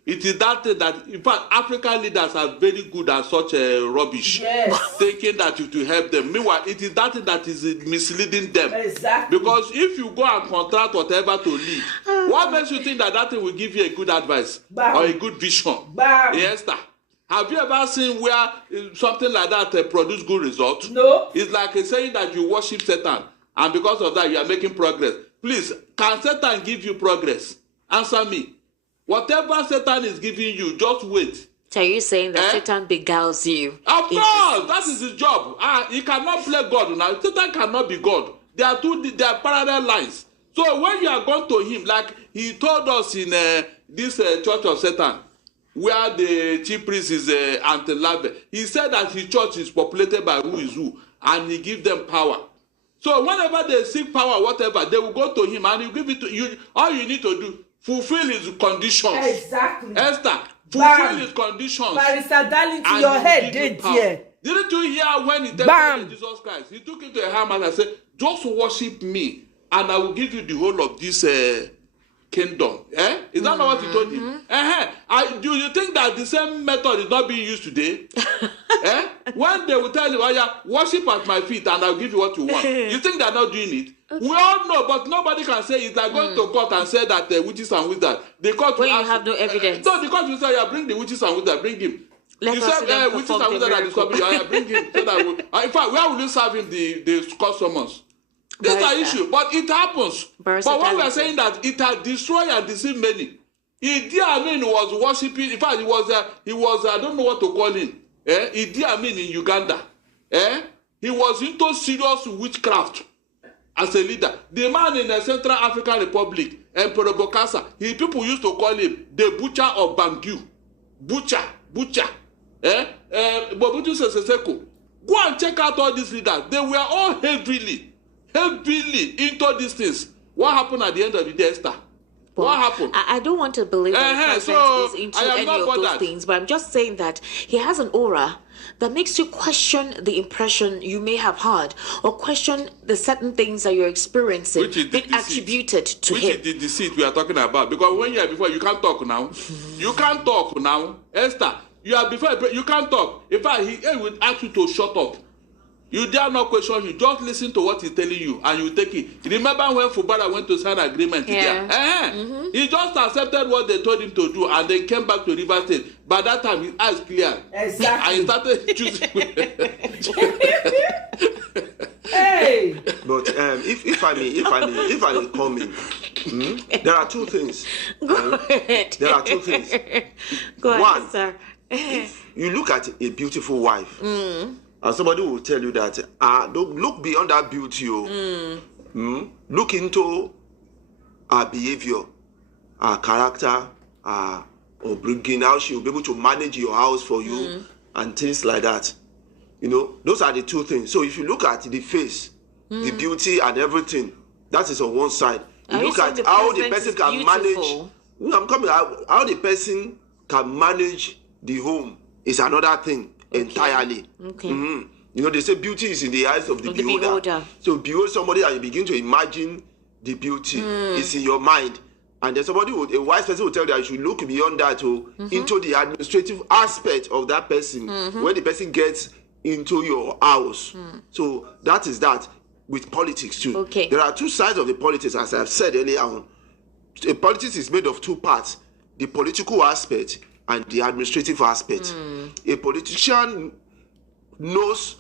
It is that thing that, in fact, African leaders are very good at such rubbish. Yes. Thinking that it will help them. Meanwhile, it is that thing that is misleading them. Exactly. Because if you go and contract whatever to lead, what makes you think that thing will give you a good advice or a good vision? Yes, sir. Have you ever seen where something like that produce good results? No. It's like saying that you worship Satan, and because of that, you are making progress. Please, can Satan give you progress? Answer me. Whatever Satan is giving you, just wait. So you're saying that Satan beguiles you? Of course, that is his job. He cannot play God now. Satan cannot be God. They are parallel lines. So when you are going to him, like he told us in this church of Satan, where the chief priest is Antelave, he said that his church is populated by who is who, and he gives them power. So whenever they seek power, whatever, they will go to him and he will give it to you. All you need to do, fulfill his conditions. Exactly. Esther, fulfill his conditions. Barrister Darlington, your head did here. Didn't you hear when he tempted Jesus Christ? He took him to a hammer and said, just worship me and I will give you the whole of this kingdom. Is that not what he told him? Do you think that the same method is not being used today? When they will tell you, oh yeah, worship at my feet and I'll give you what you want. You think they're not doing it? Okay. We all know, but nobody can say it's like going to court and say that witches and wizards. The court when you have no evidence. So the court will say, yeah, bring the witches and wizards, bring him. You said witches and wizards are disturbing you. Yeah, bring him. So that in fact, where will you serve him the court summons? This is the issue, but it happens. But when we are saying that it has destroyed and deceived many, Idi Amin was worshiping. In fact, he was I don't know what to call him. Idi Amin in Uganda. He was into serious witchcraft, as a leader. The man in the Central African Republic, Emperor Bokassa, people used to call him the butcher of Bangu. Butcher. Mobutu Sese Seko. Go and check out all these leaders. They were all heavily into these things. What happened at the end of the day, Esther? What happened? I don't want to believe that the president is into any of those things, but I'm just saying that he has an aura that makes you question the impression you may have had, or question the certain things that you're experiencing being attributed to him. Which is the deceit we are talking about. Because when you are before, you can't talk now. You can't talk now. Esther, you are before, you can't talk. In fact, he will ask you to shut up. You dare not question him. Just listen to what he's telling you and you take it. Remember when Fubara went to sign agreement? Yeah. He just accepted what they told him to do and then came back to River State. By that time, his eyes clear. Exactly. And he started choosing. Hey. But if I may come in, there are two things. Go ahead. There are two things. Go ahead, One, sir. if you look at a beautiful wife, and somebody will tell you that, don't look beyond that beauty. Look into her behavior, her character, or bringing how she will be able to manage your house for you and things like that. You know, those are the two things. So if you look at the face, the beauty and everything, that is on one side. You look at how the person can manage. How the person can manage the home is another thing entirely. Okay. You know, they say beauty is in the eyes of the beholder. So behold somebody and you begin to imagine the beauty. It's in your mind. And then a wise person will tell you that you should look beyond that into the administrative aspect of that person when the person gets into your house. So that is that with politics too. Okay. There are two sides of the politics, as I've said earlier on. A politics is made of two parts: the political aspect and the administrative aspect. A politician knows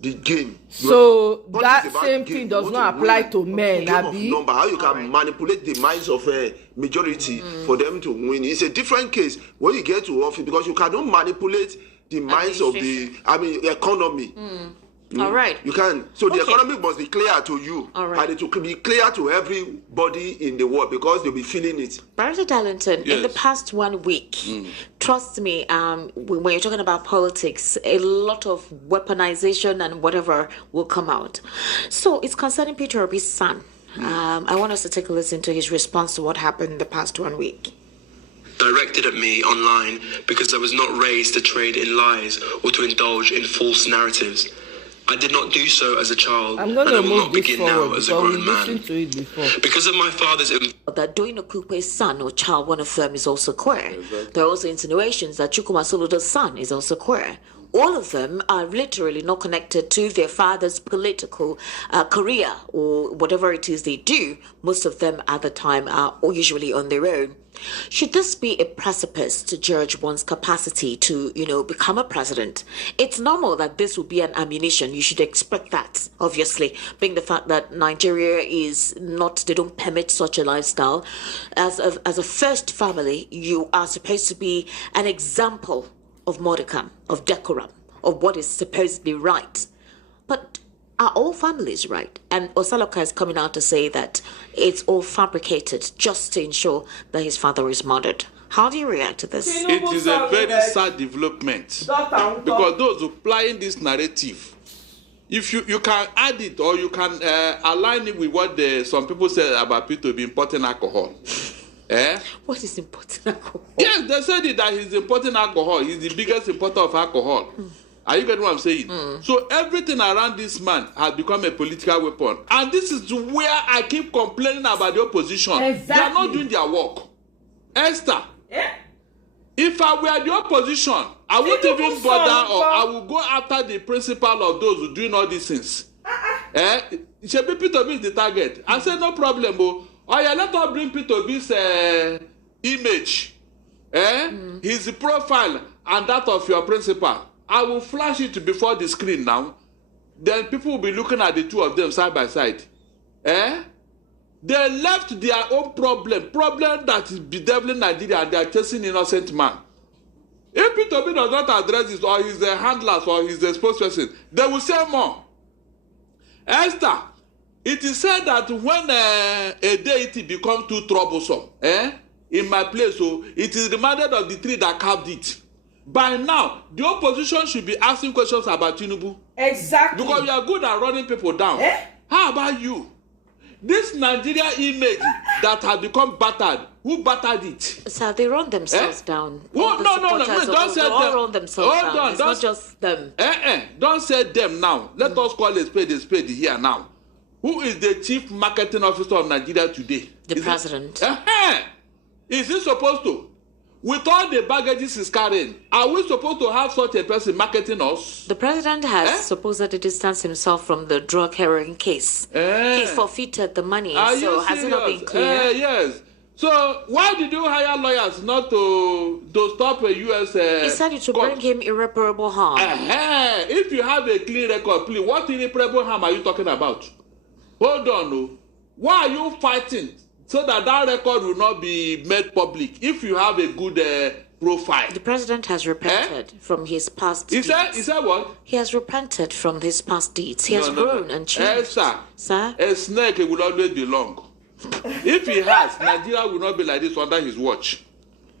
the game. So that same thing does not apply to men, Abi. Number, how you can manipulate the minds of a majority for them to win. It's a different case when you get to office, because you cannot manipulate the minds of the economy. All right. You can. So the economy must be clear to you. All right. And it will be clear to everybody in the world, because they'll be feeling it. Barrister Darlington, in the past 1 week, trust me, when you're talking about politics, a lot of weaponization and whatever will come out. So it's concerning Peter Obi's son. I want us to take a listen to his response to what happened in the past 1 week. Directed at me online because I was not raised to trade in lies or to indulge in false narratives. I did not do so as a child, and I will not begin now as a grown man. Because of my father's that Doyin Okupe's son or child, one of them, is also queer. Exactly. There are also insinuations that Chukwuma Soludo's son is also queer. All of them are literally not connected to their father's political career or whatever it is they do. Most of them at the time are usually on their own. Should this be a precipice to judge one's capacity to, become a president? It's normal that this will be an ammunition. You should expect that, obviously, being the fact that Nigeria is not, they don't permit such a lifestyle. As a first family, you are supposed to be an example of modicum, of decorum, of what is supposedly right. But are all families right? And Osaloka is coming out to say that it's all fabricated just to ensure that his father is murdered. How do you react to this? It is a very sad development, because those applying this narrative, if you can add it or you can align it with what some people say about Peter being importing alcohol. What is importing alcohol? Yes, they said it that he's importing alcohol. He's the biggest importer of alcohol. Are you getting what I'm saying? So everything around this man has become a political weapon. And this is where I keep complaining about the opposition. Exactly. They are not doing their work. Esther, if I were the opposition, I wouldn't even bother, or I would go after the principal of those who are doing all these things. Shebi Peter Obi is the target. I said, no problem, let us bring Peter Obi's image, his profile, and that of your principal. I will flash it before the screen now. Then people will be looking at the two of them side by side. They left their own problem that is bedeviling Nigeria, and they are chasing innocent man. If Peter Obi does not address this, or his handlers, or his spokesperson, they will say more. Esther, it is said that when a deity becomes too troublesome, in my place, so it is reminded of the tree that carved it. By now, the opposition should be asking questions about Tinubu. Exactly. Because you are good at running people down. How about you? This Nigeria image that has become battered, who battered it? Sir, they run themselves down. No, don't say them. All run themselves down. On, it's not just them. Don't say them now. Let us call a spade here now. Who is the chief marketing officer of Nigeria today? The president. Is he supposed to? With all the baggages he's carrying, are we supposed to have such a person marketing us? The president has supposedly distanced himself from the drug heroin case. He forfeited the money, so has it not been clear? Yes. So why did you hire lawyers not to stop a U.S. He said it to bring him irreparable harm. If you have a clean record, please, what irreparable harm are you talking about? Hold on. Why are you fighting so that record will not be made public if you have a good profile? The president has repented from his past deeds. He said what? He has repented from his past deeds. He has grown and changed. Sir, a snake will always be long. If he has, Nigeria will not be like this under his watch.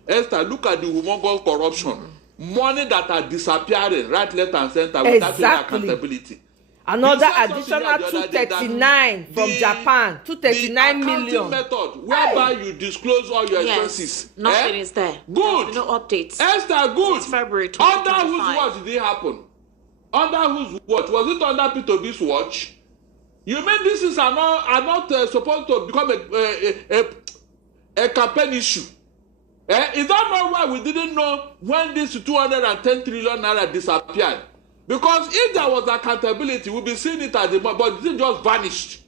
Esther, look at the humongous corruption. Money that are disappearing right, left, and center without any accountability. Another additional 239 from Japan, 239 million. The method whereby you disclose all your expenses. Nothing is there. Good. No updates. Esther, good. Since February 2025. Under whose watch did it happen? Under whose watch? Was it under P2B's watch? You mean this is not supposed to become a campaign issue? Is that not why we didn't know when this 210 trillion naira disappeared? Because if there was accountability, we'll be seeing it at the moment, but it just vanished.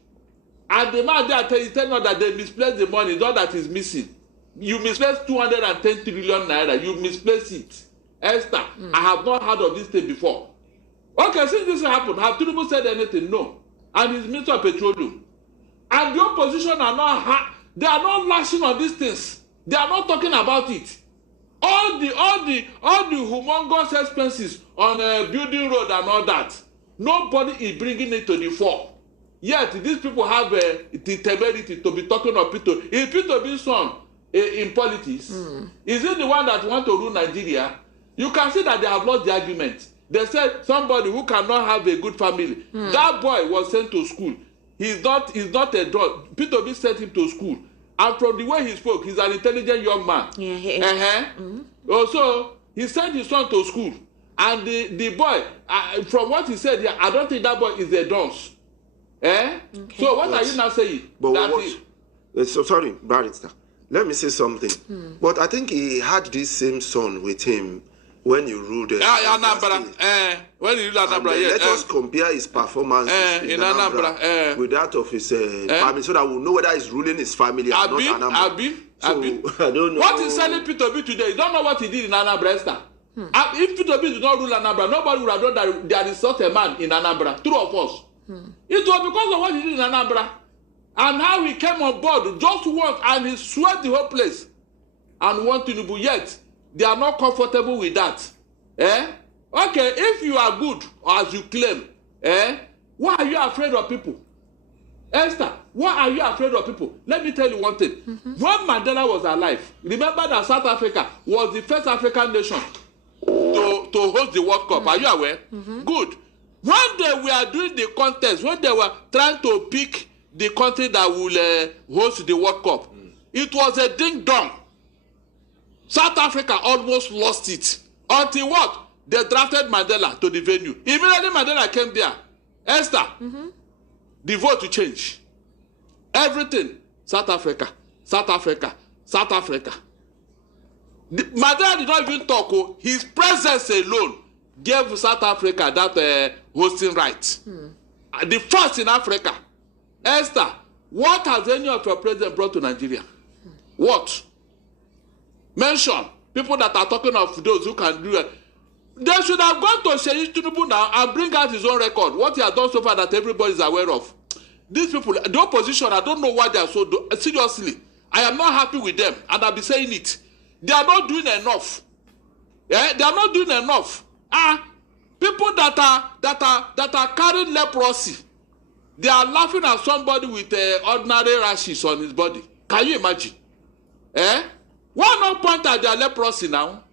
And the man there telling us that they misplaced the money, not that is missing. You misplaced 210 trillion naira, you misplaced it. Esther, I have not heard of this thing before. Okay, since this happened, have Tinubu said anything? No. And he's Minister of Petroleum. And the opposition are not lashing on these things. They are not talking about it. All the humongous expenses on building road and all that, nobody is bringing it to the fore. Yet these people have the temerity to be talking of Peter. Is Peter being son in politics? Is he the one that want to rule Nigeria? You can see that they have lost the argument. They said somebody who cannot have a good family. That boy was sent to school. He's not a dog. Peter B sent him to school. And from the way he spoke, he's an intelligent young man. Yeah, he is. Also, he sent his son to school. And the boy, from what he said here, I don't think that boy is a dunce. Okay. So what are you now saying? But so sorry, Barrister. Let me say something. But I think he had this same son with him when you ruled Anambra. When you ruled Anambra, let us compare his performance in Anambra with that of his family, so that we'll know whether he's ruling his family or not Anambra. I don't know. What is selling P2B today? You don't know what he did in Anambra, Esther. If P2B did not rule Anambra, nobody would have known that there is such a man in Anambra. True of us. It was because of what he did in Anambra and how he came on board just once and he swept the whole place and won Tinubu. Yet they are not comfortable with that. Okay, if you are good as you claim, why are you afraid of people? Esther, why are you afraid of people? Let me tell you one thing. When Mandela was alive, remember that South Africa was the first African nation to host the World Cup. Are you aware? Good. When they were doing the contest, when they were trying to pick the country that will host the World Cup, it was a ding-dong. South Africa almost lost it. Until what? They drafted Mandela to the venue. Immediately Mandela came there. Esther, the vote to change. Everything. South Africa. Mandela did not even talk. His presence alone gave South Africa that hosting right. The first in Africa. Esther, what has any of your president brought to Nigeria? What? Mention people that are talking of those who can do it. They should have gone to Sheyi Tinubu now and bring out his own record. What he has done so far that everybody is aware of. These people, the opposition, I don't know why they are so seriously. I am not happy with them, and I'll be saying it. They are not doing enough. They are not doing enough. People that are carrying leprosy, They are laughing at somebody with ordinary rashes on his body. Can you imagine? Why not point at their leprosy now?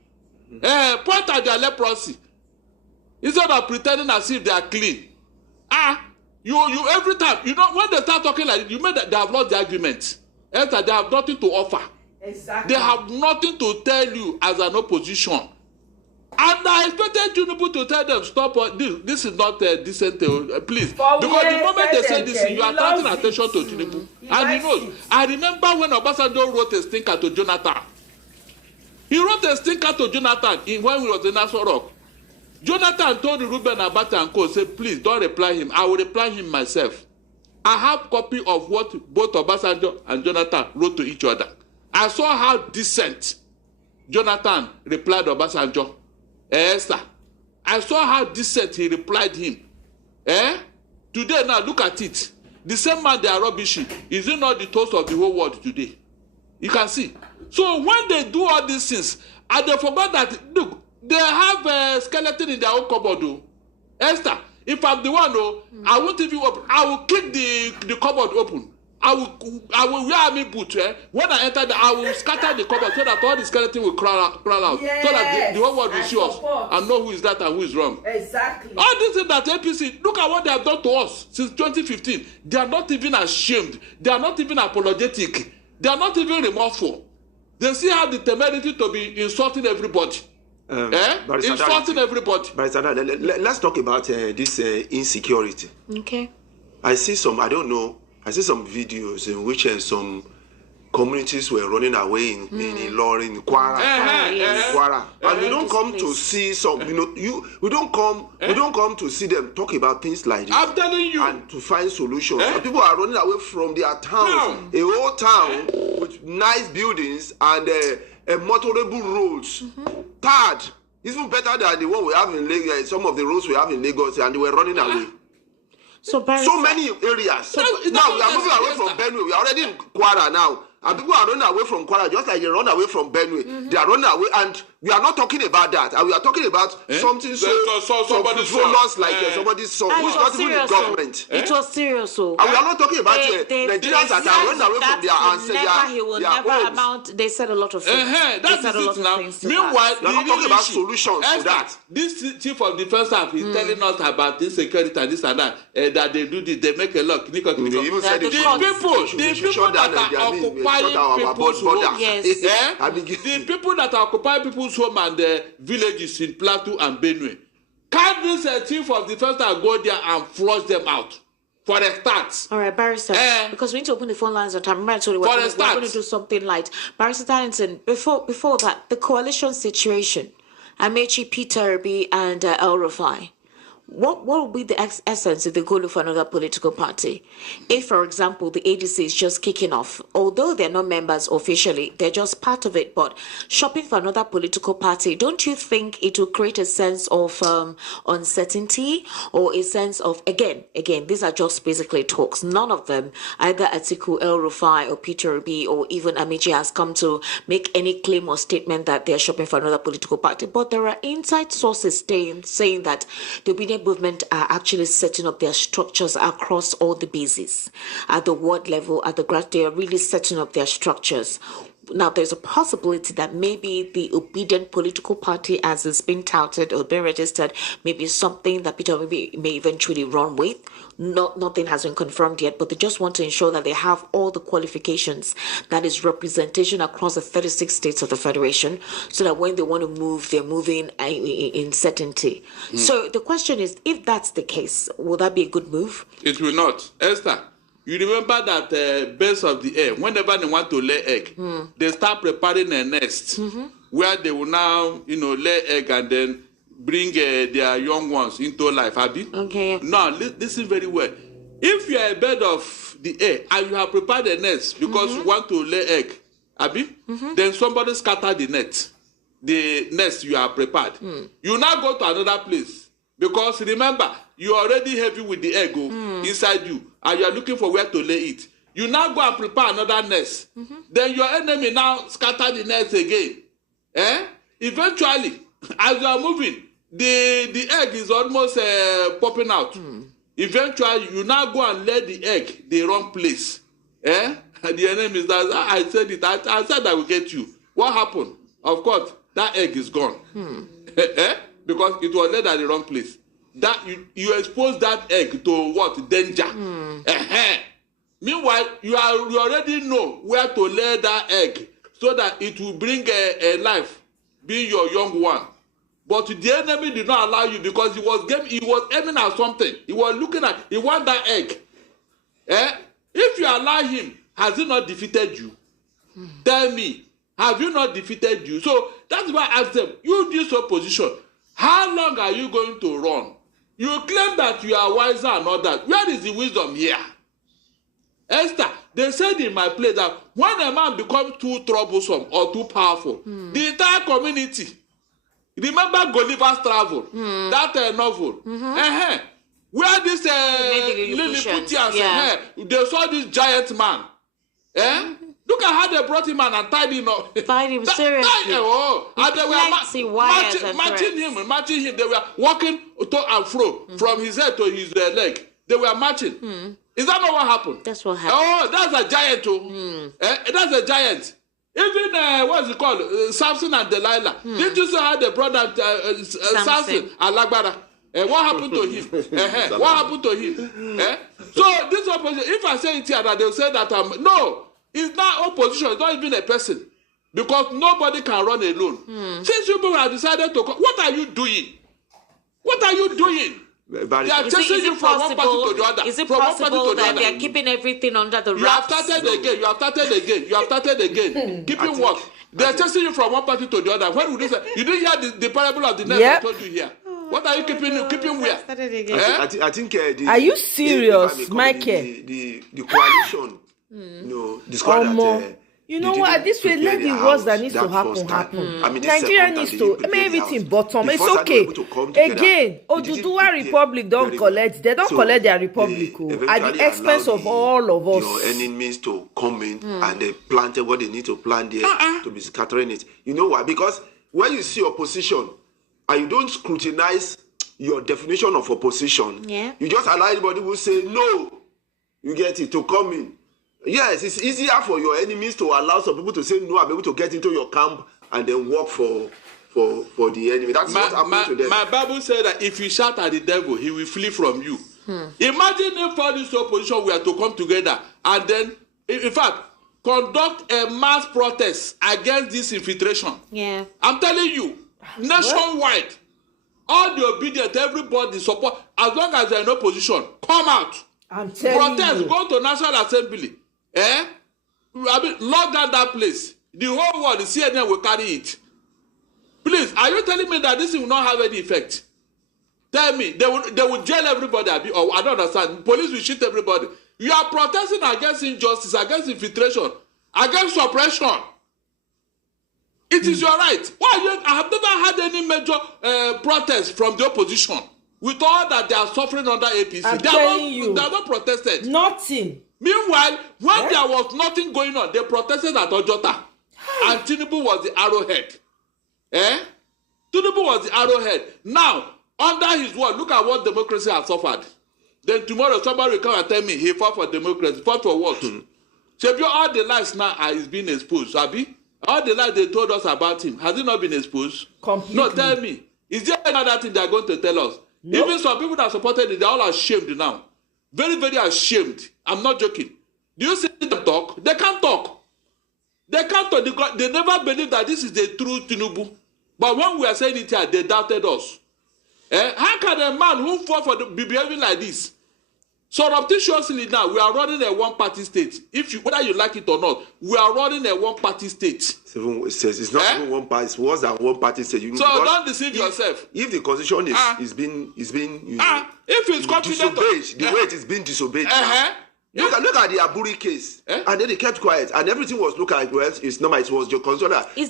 Point at their leprosy. Instead of pretending as if they are clean. You every time, when they start talking like this, you mean that they have lost the argument. Enter, they have nothing to offer. Exactly. They have nothing to tell you as an opposition. And I expected Tinubu to tell them, stop, this is not decent, please. Because the moment they say this, you are attracting attention to Tinubu. And he knows. I remember when Obasanjo wrote a stinker to Jonathan. He wrote a stinker to Jonathan when he was in Nassau Rock. Jonathan told Ruben Abata and Co. Said, please don't reply him. I will reply him myself. I have copy of what both Obasanjo and Jonathan wrote to each other. I saw how decent Jonathan replied Obasanjo. Sir. I saw how decent he replied him. Today now, look at it. The same man they are rubbishing is not the toast of the whole world today. You can see. So when they do all these things, and they forgot that, look, they have a skeleton in their own cupboard. Esther, if I'm the one, I won't even open. I will kick the cupboard open. I will wear army boot. When I enter, I will scatter the cupboard so that all the skeleton will crawl out. Yes, so that the whole world will see us and know who is that and who is wrong. Exactly. All this thing that APC, look at what they have done to us since 2015. They are not even ashamed. They are not even apologetic. They are not even remorseful. They still have the temerity to be insulting everybody. Insulting everybody. Let's talk about this insecurity. Okay. I see some videos in which some communities were running away in Ilorin, in Kwara, and we don't come to see some. We don't come to see them talk about things like this. I'm telling you, and to find solutions. People are running away from their towns, a whole town with nice buildings and motorable roads. Third, even better than the one we have in Lagos. Some of the roads we have in Lagos, and they were running away. So many areas. Now we are moving away from Benue. We are already in Kwara now. And people are running away from Kwara just like they run away from Benue. They are running away, and we are not talking about that. And we are talking about something so frivolous like somebody's son who is not even in government. It was serious. And we are not talking about Nigerians that are running away from their ancestors. He will never amount. They said a lot of things. That's the thing now. Meanwhile, we are not talking about solutions to that. This chief of defense staff is telling us about insecurity and this and that. That they do this, they make a lot. They even said the people that are occupying people's homes. The people that are occupying people's home and villages in Plateau and Benue. Can this chief of defense staff go there and flush them out? For a start. All right, Barrister. Because we need to open the phone lines on time. Remember I told you we're going to do something light. Barrister Darlington, before that, the coalition situation, Amechi, Peter Obi, and El Rufai. What will be the essence if they go look for another political party? If, for example, the ADC is just kicking off, although they're not members officially, they're just part of it, but shopping for another political party, don't you think it will create a sense of uncertainty or a sense of, again, these are just basically talks. None of them, either Atiku, El Rufai, or Peter Obi, or even Amici has come to make any claim or statement that they're shopping for another political party. But there are inside sources saying that the obedient movement are actually setting up their structures across all the bases. At the ward level, at the grass, they are really setting up their structures. Now, there's a possibility that maybe the obedient political party, as it's been touted or been registered, may be something that Peter may eventually run with. Nothing has been confirmed yet, but they just want to ensure that they have all the qualifications, that is representation across the 36 states of the Federation, so that when they want to move, they're moving in certainty. So the question is, if that's the case, will that be a good move? It will not. Esther, you remember that birds of the air, whenever they want to lay egg, they start preparing a nest where they will now, lay egg and then bring their young ones into life, Abi? Okay. Now, listen very well. If you are a bird of the air and you have prepared a nest because you want to lay egg, Abi, then somebody scatter the nest you have prepared. You now go to another place because remember, you are already heavy with the egg inside you and you are looking for where to lay it. You now go and prepare another nest. Then your enemy now scatter the nest again. Eventually, as you are moving, the egg is almost popping out. eventually you now go and lay the egg the wrong place. And the enemy is that I said it. I said I will get you. What happened? Of course, that egg is gone. Because it was laid at the wrong place. That you expose that egg to what? Danger. Meanwhile, you already know where to lay that egg so that it will bring a life, being your young one. But the enemy did not allow you because he was aiming at something. He was looking at, he want that egg. If you allow him, has he not defeated you? Tell me, have you not defeated you? So that's why I asked them, you this opposition, how long are you going to run? You claim that you are wiser and all that. Where is the wisdom here? Esther, they said in my place that when a man becomes too troublesome or too powerful, the entire community, remember Gulliver's Travel, that novel, where this Lilliputians, they saw this giant man. Look at how they brought him and tied him up. Tied him seriously. And they were matching him. They were walking to and fro from his head to his leg. They were matching. Is that not what happened? That's what happened. Oh, that's a giant. That's a giant. Even what's it called? Samson and Delilah. Did you see how they brought that Samson and Lagbara? What happened to him? What happened to him? So this opposition, if I say it here, that they'll say that no, it's not opposition. It's not even a person, because nobody can run alone. Since you people have decided to come, what are you doing? What are you doing? They are chasing you from one party to the other. Is it possible that they are keeping everything under the wraps? You have started again. Keeping what? They are chasing you from one party to the other. When would you say? You didn't hear the parable of the net I told you here. What are you keeping where? I think are you serious, Michael? The coalition, described that. You know what? This way, let the worst that needs to happen. Nigeria needs to make everything bottom. It's okay. Again, Oduduwa Republic don't collect. They don't collect their republic at the expense of all of us. Your enemies to come in and they planted what they need to plant there to be scattering it. You know why? Because when you see opposition and you don't scrutinize your definition of opposition, you just allow anybody who say no, you get it, to come in. Yes, it's easier for your enemies to allow some people to say no and be able to get into your camp and then work for the enemy. That's what happened to them. My Bible said that if you shout at the devil, he will flee from you. Imagine if all this opposition were to come together and then, in fact, conduct a mass protest against this infiltration. I'm telling you, nationwide, all the obedient, everybody support, as long as they're in opposition, come out. I'm telling protest, you. go to National Assembly. I mean, lock down that place. The whole world, the CNN will carry it. Please, are you telling me that this will not have any effect? Tell me, they will jail everybody. Or I don't understand. Police will shoot everybody. You are protesting against injustice, against infiltration, against suppression. It is your right. I have never had any major protest from the opposition with all that they are suffering under APC. They are not protested. Nothing. Meanwhile, when there was nothing going on, they protested at Ojota. And Tinubu was the arrowhead. Tinubu was the arrowhead. Now, under his word, look at what democracy has suffered. Then tomorrow somebody will come and tell me he fought for democracy. Fought for what? So all the lies now is being exposed. Abi? All the lies they told us about him, has it not been exposed? Completely. No, tell me. Is there another thing they are going to tell us? Nope. Even some people that supported it, they are all ashamed now. Very, very ashamed. I'm not joking. Do you see them talk? They can't talk. They can't talk. They never believed that this is the true Tinubu. But when we are saying it here, they doubted us. How can a man who fought for be behaving like this? Surreptitiously now, we are running a one-party state. Whether you like it or not, we are running a one-party state. It's not even one party. It's worse than one party state. So don't deceive yourself. If the constitution is being if it's confident, disobeyed, the way it is being disobeyed. Look at the Aburi case, and then they kept quiet, and everything was looked at. Well, it's normal. It was your controller. And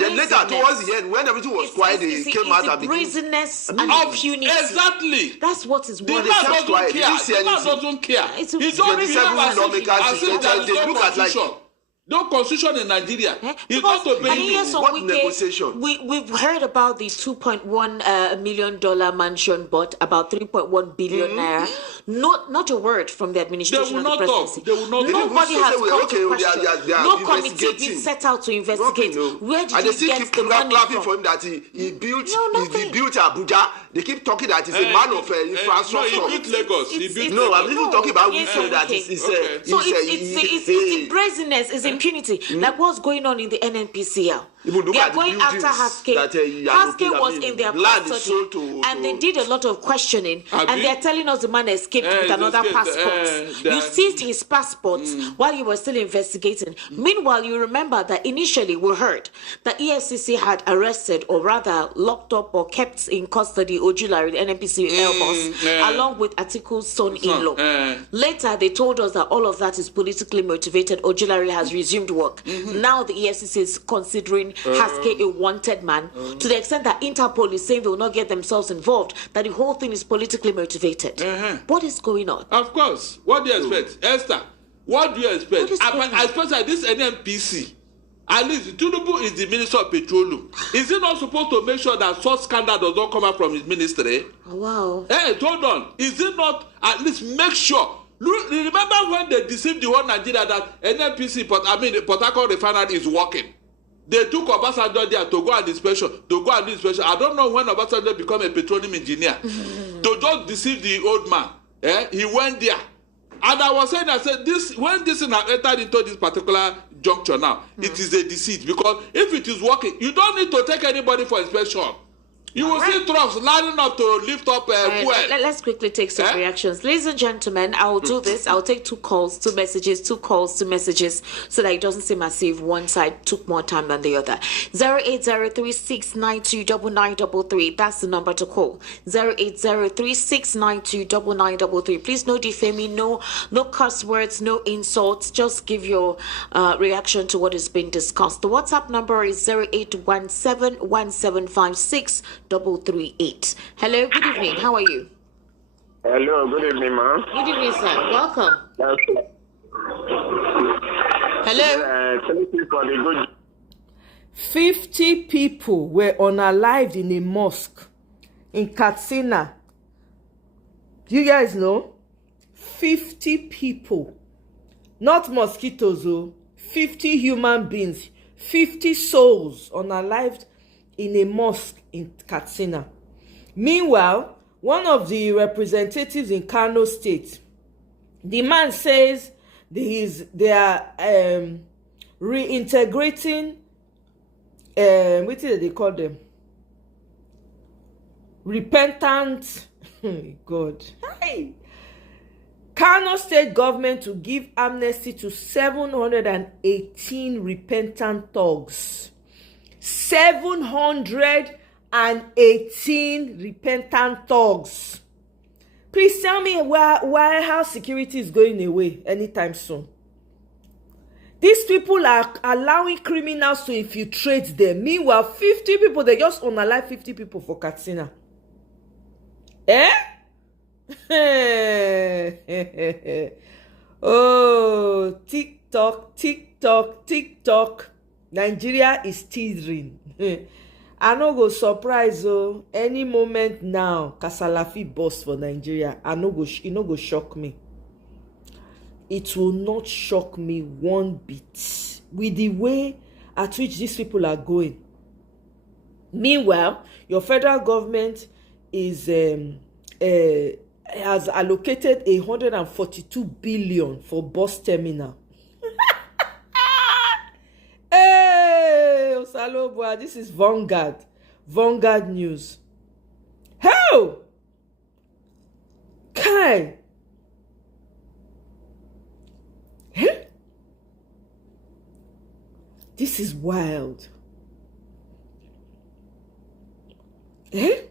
then later, towards the end, when everything was quiet, they came out and brazenness and impunity. Exactly. That's what is worrying. The man doesn't care. He's only lawmakers. They look at like No constitution in Nigeria. He's not obeying you. What negotiation? We've heard about the $2.1 million mansion, but about 3.1 billion naira. Not a word from the administration of the presidency. They will not talk. Nobody has come to question. They are No committee been set out to investigate. Where did he get the money from? For him that he built Abuja. They keep talking that he's a man of infrastructure. No, he built Lagos. I'm even talking about it's the brazenness, it's impunity. Like what's going on in the NNPCL? They are going after Haske. Haske was in their custody, and they did a lot of questioning, and they're telling us the man escaped with another passport. You seized his passports while you were still investigating. Meanwhile, you remember that initially we heard that EFCC had arrested, or rather locked up or kept in custody Ojulari, the NNPCL boss, along with Atiku's son-in-law. Later, they told us that all of that is politically motivated. Ojulari has resumed work. Now the EFCC is considering Haske a wanted man, to the extent that Interpol is saying they will not get themselves involved, that the whole thing is politically motivated. What is going on? Of course. What do you expect? Esther, what do you expect? Especially this NNPC. At least Tinubu is the Minister of Petroleum. Is he not supposed to make sure that such scandal does not come out from his ministry? Wow. Hey, hold on. Is it not at least make sure? Remember when they deceived the whole Nigeria that NNPC, Port Harcourt refinery is working? They took Obasanjo there to go and inspection. I don't know when Obasanjo became a petroleum engineer. To just deceive the old man. He went there. And I was saying, when this thing entered into this particular juncture now, it is a deceit. Because if it is working, you don't need to take anybody for inspection. You will see trucks lining up to lift up fuel. Let's quickly take some reactions. Ladies and gentlemen, I will do this. I'll take two calls, two messages, so that it doesn't seem as if one side took more time than the other. 08036929933. That's the number to call. 08036929933. Please, no defaming, no curse words, no insults. Just give your reaction to what is being discussed. The WhatsApp number is 08171756 338. Hello, good evening. How are you? Hello, good evening, ma'am. Good evening, sir. Welcome. Hello. Thank you for the good. 50 people were unalived in a mosque in Katsina. Do you guys know? 50 people. Not mosquitoes, 50 human beings. 50 souls unalived in a mosque in Katsina. Meanwhile, one of the representatives in Kano State, the man says they are reintegrating, what do they call them? Repentant, God. Hey. Kano State government to give amnesty to 718 repentant thugs. 718 repentant thugs. Please tell me how security is going away anytime soon. These people are allowing criminals to infiltrate them. Meanwhile, 50 people, they just unalive 50 people for Katsina. Oh, TikTok. Nigeria is teetering. I no go surprise any moment now. Kasalafi boss for Nigeria. It no go shock me. It will not shock me one bit with the way at which these people are going. Meanwhile, your federal government is has allocated 142 billion for bus terminal. Salobua, this is Vanguard News. How? Kai. This is wild. The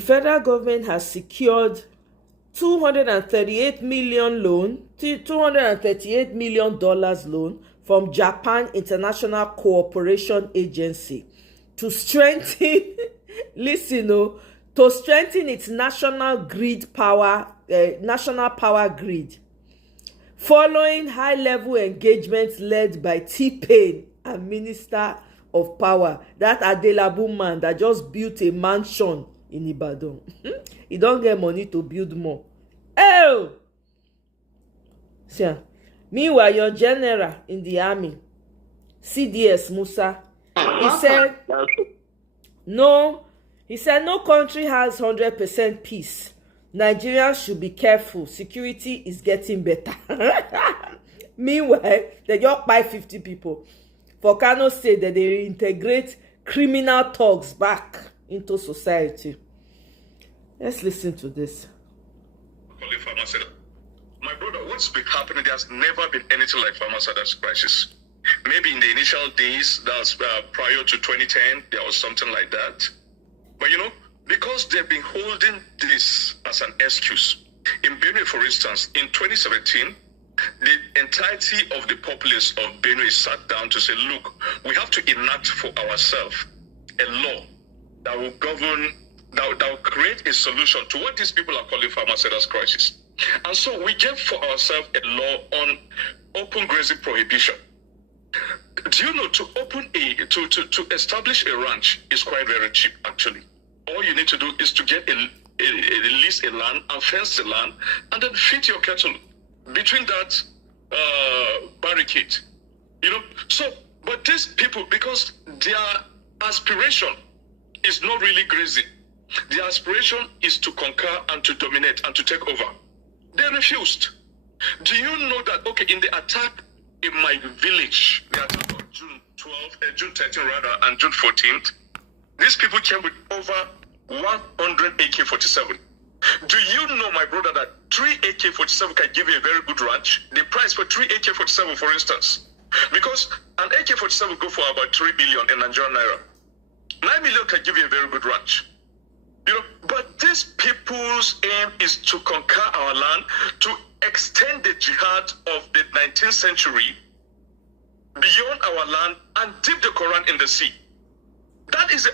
federal government has secured $238 million loan from Japan International Cooperation Agency to strengthen to to strengthen its national power grid, following high-level engagements led by T-Pain and Minister of Power, that Adelabu man that just built a mansion in Ibadan. He don't get money to build more. Oh! See, meanwhile, your general in the army, CDS Musa, he said, no country has 100% peace. Nigerians should be careful. Security is getting better. Meanwhile, they just buy 50 people. For Kano State, that they reintegrate criminal thugs back into society. Let's listen to this. My brother, what's been happening? There's never been anything like Farmer Sada's crisis. Maybe in the initial days, that's prior to 2010, there was something like that. But because they've been holding this as an excuse. In Benue, for instance, in 2017, the entirety of the populace of Benue sat down to say, look, we have to enact for ourselves a law that will govern, that will create a solution to what these people are calling Farmer Sada's crisis. And so we gave for ourselves a law on open grazing prohibition. Do you know, to establish a ranch is quite very cheap, actually. All you need to do is to get lease a land and fence the land and then feed your cattle. Between that barricade, So, but these people, because their aspiration is not really grazing, their aspiration is to conquer and to dominate and to take over. They refused. Do you know that? Okay, in the attack in my village, the attack on June 13 rather, and June 14th, these people came with over 100 AK-47. Do you know, my brother, that 3 AK-47 can give you a very good ranch? The price for 3 AK-47, for instance, because an AK-47 go for about 3 billion in Nigerian naira. 9 million can give you a very good ranch. But these people's aim is to conquer our land, to extend the jihad of the 19th century beyond our land and dip the Quran in the sea. That is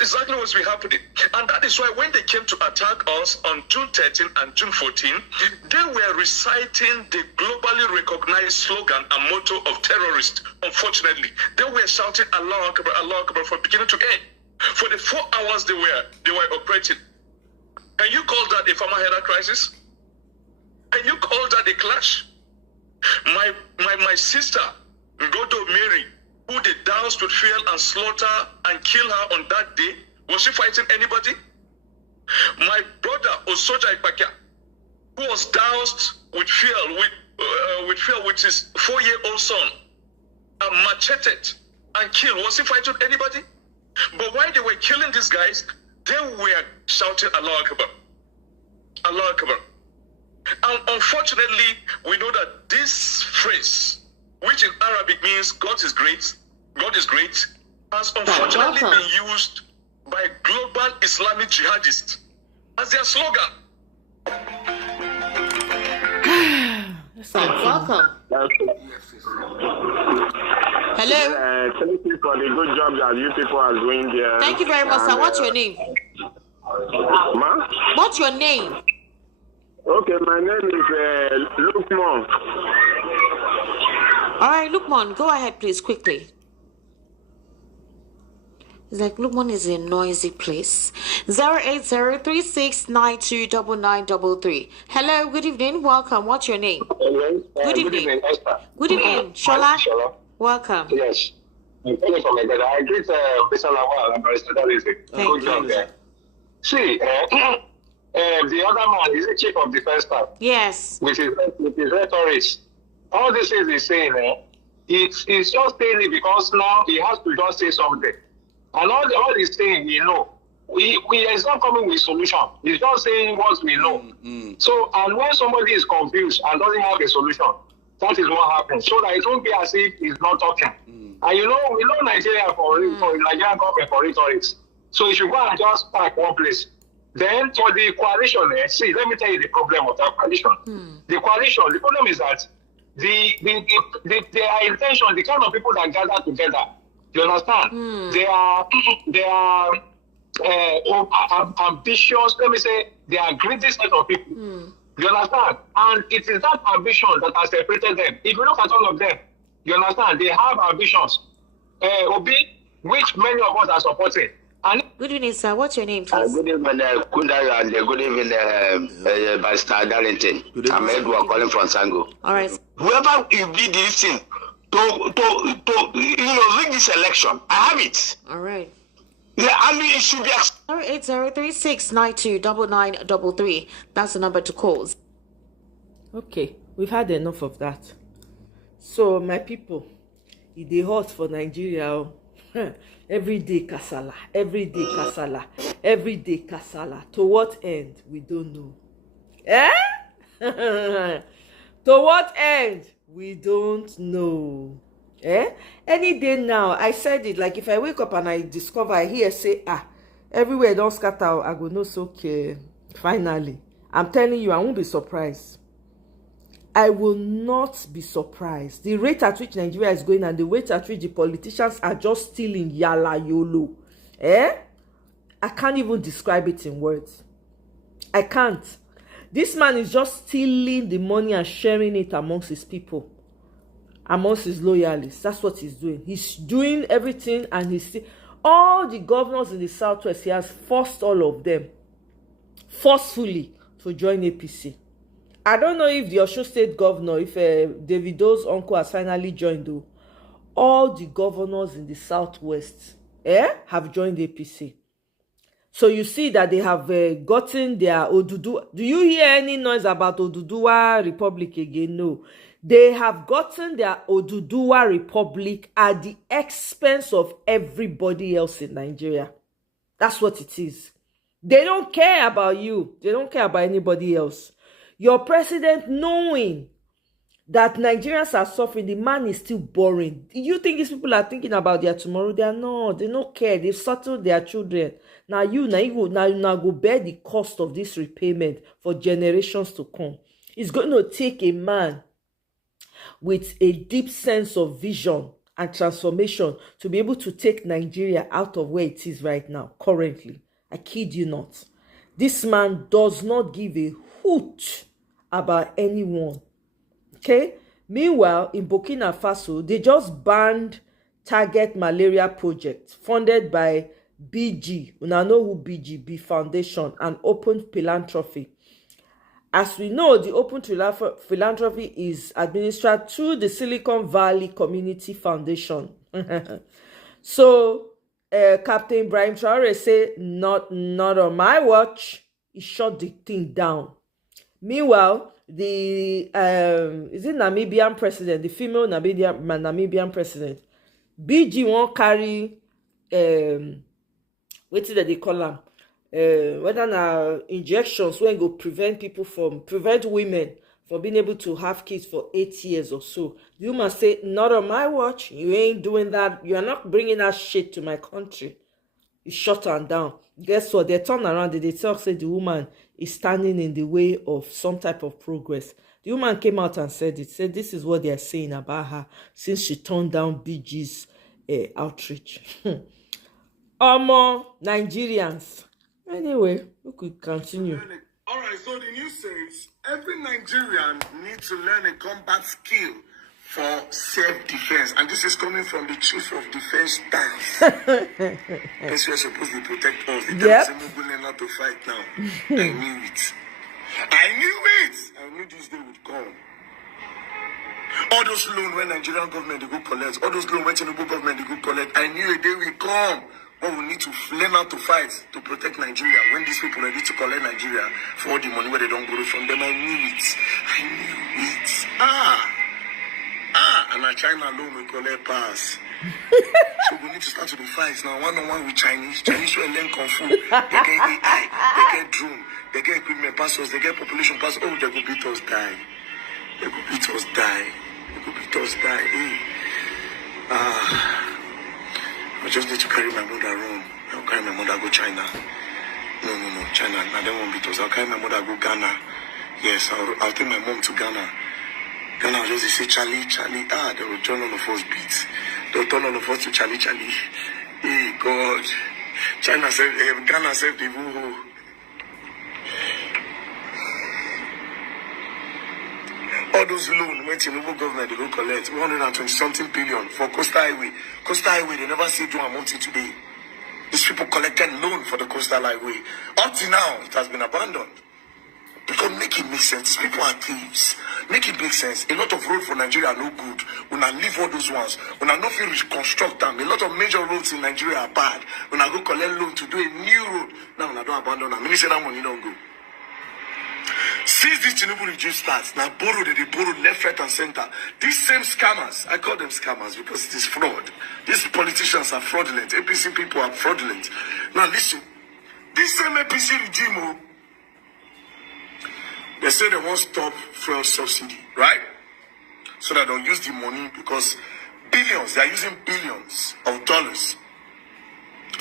exactly what's been happening. And that is why when they came to attack us on June 13 and June 14, they were reciting the globally recognized slogan and motto of terrorists. Unfortunately, they were shouting Allah Akbar from beginning to end. For the 4 hours they were operating. Can you call that a farmer header crisis? Can you call that a clash? My sister, Godo Mary, who they doused with fuel and slaughter and kill her on that day, was she fighting anybody? My brother Osoja Ipakia, who was doused with fuel with his 4-year-old son and macheted and killed, was he fighting anybody? But while they were killing these guys, they were shouting Allah Akbar. Allah Akbar. And unfortunately, we know that this phrase, which in Arabic means God is great, has unfortunately been used by global Islamic jihadists as their slogan. Welcome. Hello. Thank you for the good job that you people are doing there. Thank you very much, sir. What's your name? Ma? What's your name? Okay, my name is Lukman. All right, Lukman, go ahead, please, quickly. It's like Lukman is a noisy place. 08036929933. Hello, good evening. Welcome. What's your name? Hello. Good evening. Esther. Good evening. Shola. Shola. Welcome. Yes. I'm calling from my brother. I greet Mr. Lawal and Barrister Davies. Good job there. See, the other man is the chief of defense staff. Yes. With his rhetoric. All this is he's saying, he's just saying it because now he has to just say something. And all he's saying, he's not coming with solution. He's just saying what we know. Mm-hmm. So, and when somebody is confused and doesn't have a solution, that is what happens. So that it won't be as if he's not talking. Mm-hmm. And we know Nigeria for Nigerian government for rhetoric. So you should go and just park one place. Then for the coalition, see, let me tell you the problem of that coalition. The coalition, the problem is that their intention, the kind of people that gather together, you understand? They are ambitious, let me say, they are greedy set of people. You understand? And it is that ambition that has separated them. If you look at all of them, you understand, they have ambitions. Obi, which many of us are supporting. And good evening, sir. What's your name, please? Good evening, Kunda, and good evening, Pastor Darlington. I'm Edward calling from Sango. All right. Whoever you did this thing to rig this election, I have it. All right. Yeah, I mean, it should be. 08036929933. That's the number to call. Okay, we've had enough of that. So, my people, it dey hot for Nigeria. Every day kasala, every day kasala, every day kasala. To what end? We don't know. To what end? We don't know. Any day now, I said it, like if I wake up and I discover, I hear say, everywhere don't scatter, I go know so okay. Finally, I'm telling you, I won't be surprised. I will not be surprised. The rate at which Nigeria is going and the rate at which the politicians are just stealing yala yolo. I can't even describe it in words. I can't. This man is just stealing the money and sharing it amongst his people, amongst his loyalists. That's what he's doing. He's doing everything, and he's all the governors in the southwest. He has forced all of them forcefully to join APC. I don't know if the Osun State governor, if Davido's uncle has finally joined, though. All the governors in the southwest have joined APC. So you see that they have gotten their Oduduwa. Do you hear any noise about Oduduwa Republic again? No. They have gotten their Oduduwa Republic at the expense of everybody else in Nigeria. That's what it is. They don't care about you. They don't care about anybody else. Your president, knowing that Nigerians are suffering, the man is still boring. You think these people are thinking about their tomorrow? They are not. They don't care. They've settled their children. Now you go bear the cost of this repayment for generations to come. It's going to take a man with a deep sense of vision and transformation to be able to take Nigeria out of where it is right now, currently. I kid you not. This man does not give a hoot about anyone. Okay? Meanwhile, in Burkina Faso, they just banned Target Malaria Project, funded by BG. Una know who BG Foundation, and Open Philanthropy. As we know, the Open Philanthropy is administered through the Silicon Valley Community Foundation. So, Captain Ibrahim Traore said, not on my watch. He shut the thing down. Meanwhile, the is it Namibian president, the female Namibian president, BG won't carry what did they call them? Whether na injections when go prevent women from being able to have kids for 8 years or so. You must say, not on my watch. You ain't doing that. You are not bringing that shit to my country. You shut her down. Guess what? They turn around. They talk, say the woman is standing in the way of some type of progress. The woman came out and said it. Said this is what they are saying about her since she turned down BG's outreach. Nigerians. Anyway, we could continue. All right, so the news says every Nigerian needs to learn a combat skill for self-defense. And this is coming from the Chief of Defense Staff. Because we are supposed to protect us. The time is not to fight now. I knew it. I knew this day would come. All those loans when Nigerian government they go collect, all those loans when Tinubu government they go collect, I knew a day will come. But we need to learn how to fight to protect Nigeria. When these people are ready to collect Nigeria for all the money where they don't borrow from them, I knew it. And China alone will collect pass. So we need to start to the fights now. One-on-one with Chinese. Chinese will learn Kung Fu. They get AI, they get drone, they get equipment passes, they get population passes. Oh, they will beat us die. I just need to carry my mother around. I'll carry my mother go China. No, China. Now they won't beat us. I'll carry my mother go Ghana. Yes, I'll take my mom to Ghana. Ghana will just say Charlie. They will join all of us beats. They'll turn all of us to Charlie. Hey, God. China said, Ghana said the woo. All those loans went to the local government, they go collect 120-something billion for Coastal Highway. Coastal Highway, they never see do amount today. These people collected loan for the Coastal Highway. Up to now, it has been abandoned. Because make it make sense. These people are thieves. Make it make sense. A lot of roads for Nigeria are no good. When I leave all those ones, when I not feel reconstruct them, a lot of major roads in Nigeria are bad. When I go collect loan to do a new road, now when I don't abandon them, I say that money don't go. Since this Tinubu regime starts, now they borrow left, right, and center. These same scammers, I call them scammers because it is fraud. These politicians are fraudulent. APC people are fraudulent. Now listen, this same APC regime, they say they won't stop fuel subsidy, right? So that they'll use the money because billions, they're using billions of dollars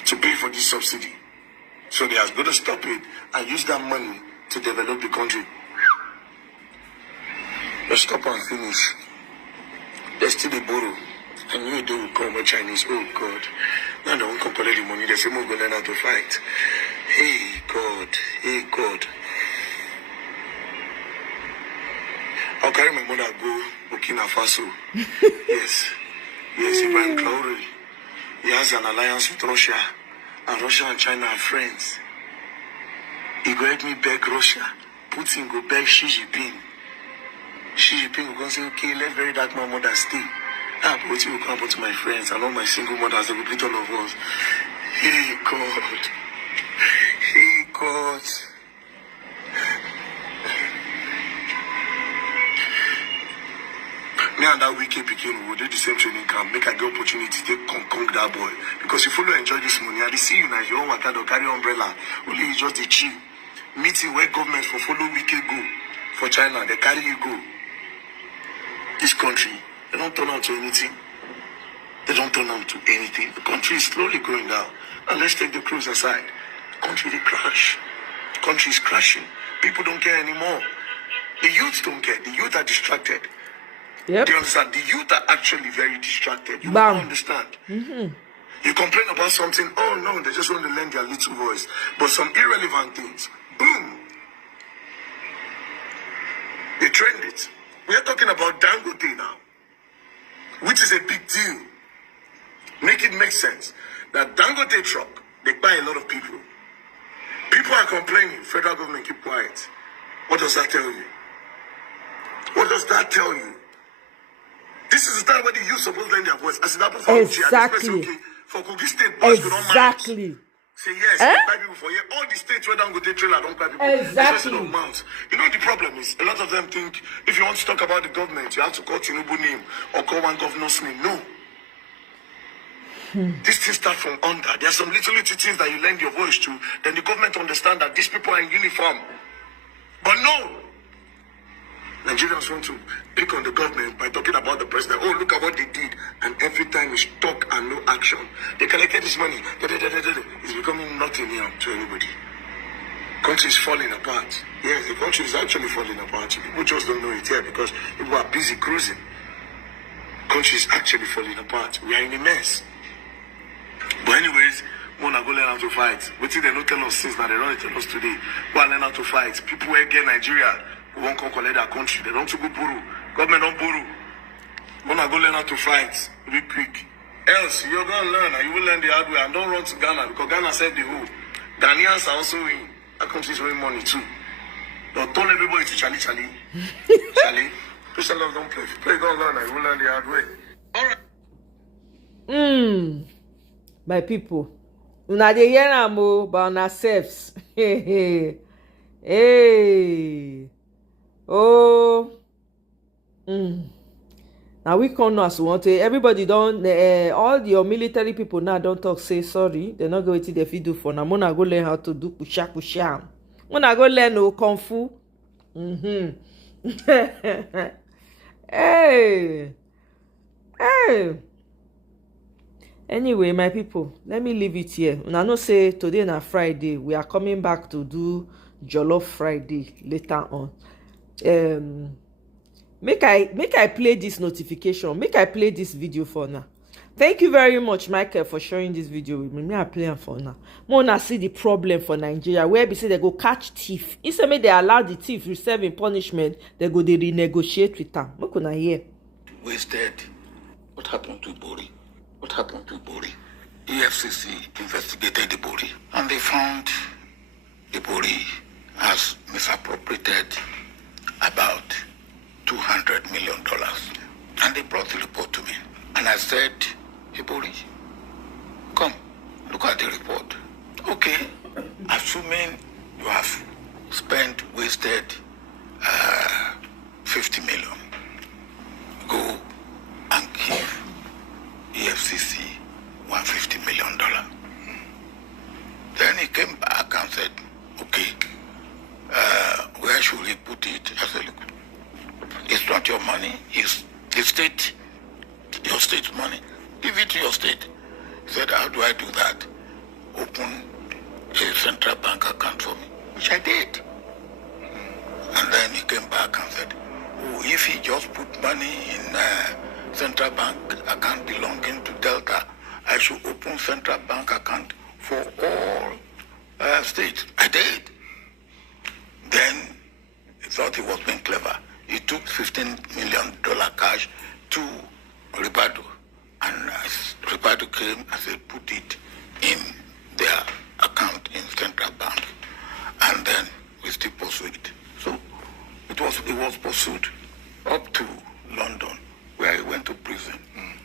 to pay for this subsidy. So they are going to stop it and use that money to develop the country. They stop and finish. They still they borrow. I knew they would come with Chinese. Oh God. Now they won't come collect the money. They say we're going to learn how to fight. Hey God. Hey God. I'll carry my mother go Burkina Faso. Yes. Yes, Ibrahim Traore. He has an alliance with Russia. And Russia and China are friends. He go help me beg Russia. Putin go beg Xi Jinping. Xi Jinping will go say, okay, let very dark my mother stay. Ah, but what will come to my friends and all my single mothers, they will beat all of us. Hey God. Hey God. Me and that wicked begin, we will do the same training camp. Make a good opportunity to conquer that boy. Because if you don't enjoy this money, I see you now, you don't carry umbrella. Only you just the chill. Meeting where government for follow wicked go. For China, they carry you go. This country, they don't turn out to anything. They don't turn out to anything. The country is slowly going down. And let's take the cruise aside. The country, they crash. The country is crashing. People don't care anymore. The youth don't care. The youth are distracted. Yep. Do you understand? The youth are actually very distracted. You don't understand. Mm-hmm. You complain about something, oh no, they just want to lend their little voice. But some irrelevant things, boom. They trend it. We are talking about Dangote now, which is a big deal. Make it make sense. That Dangote truck, they buy a lot of people. People are complaining, federal government keep quiet. What does that tell you? What does that tell you? This is the time where the youth supposed to lend their voice. As it happens for exactly. For Kogi State, boys exactly. Say yes, they buy people for here. All the states where don't go to trailer don't buy people. Exactly. You know the problem is a lot of them think if you want to talk about the government, you have to call Tinubu name or call one governor's name. No. This thing starts from under. There are some little things that you lend your voice to, then the government understand that these people are in uniform. But no. Nigerians want to pick on the government by talking about the president. Oh, look at what they did. And every time it's talk and no action. They collected this money. It's becoming nothing here to anybody. Country is falling apart. Yes, the country is actually falling apart. People just don't know it here because people are busy cruising. Country is actually falling apart. We are in a mess. But anyways, we want to go learn how to fight. What did they not tell us since now? They don't tell us today. Go and learn how to fight. People who get Nigeria, who won't come collect their country. They don't go borrow. Government don't borrow. We want to go learn how to fight real quick. Else, you're going to learn and you will learn the hard way. And don't run to Ghana because Ghana said the whole. Ghanaians are also in. That country is winning money too. Don't turn everybody to Charlie. Charlie. Christian love don't play. If you play, go learn and you will learn the hard way. Alright. My people. Una dey hear am o, but una selves. Hey. Oh. Now we can't know as we want to. Everybody don't. All your military people now don't talk. Say sorry. They're not going to the fit do for now. Mona go learn how to do pusha. Mona go learn no kung fu. Hey. Anyway, my people, let me leave it here. Una know say today na Friday. We are coming back to do Jollof Friday later on. Make I play this notification. Make I play this video for now. Thank you very much, Michael, for sharing this video with me. Me I play am for now. Mona see the problem for Nigeria where they say they go catch thief. Instead may they allow the thief receive in punishment, they go they renegotiate with them. What can I hear? Wasted. What happened to Bori? What happened to Bori? EFCC investigated the Bori and they found the Bori has misappropriated about $200 million. And they brought the report to me. And I said, hey, Bori, come, look at the report. Okay, assuming you have wasted 50 million, go and give EFCC $150 million. Then he came back and said, okay, where should we put it? I said, look, it's not your money, it's the state, your state's money. Give it to your state. He said, how do I do that? Open a central bank account for me, which I did. And then he came back and said, oh, if he just put money in central bank account belonging to Delta, I should open central bank account for all states. I did. Then he thought he was being clever. He took $15 million cash to Ribado. And as Ribado came, I said, put it in their account in central bank. And then we still pursued it. So it was pursued up to London, where he went to prison.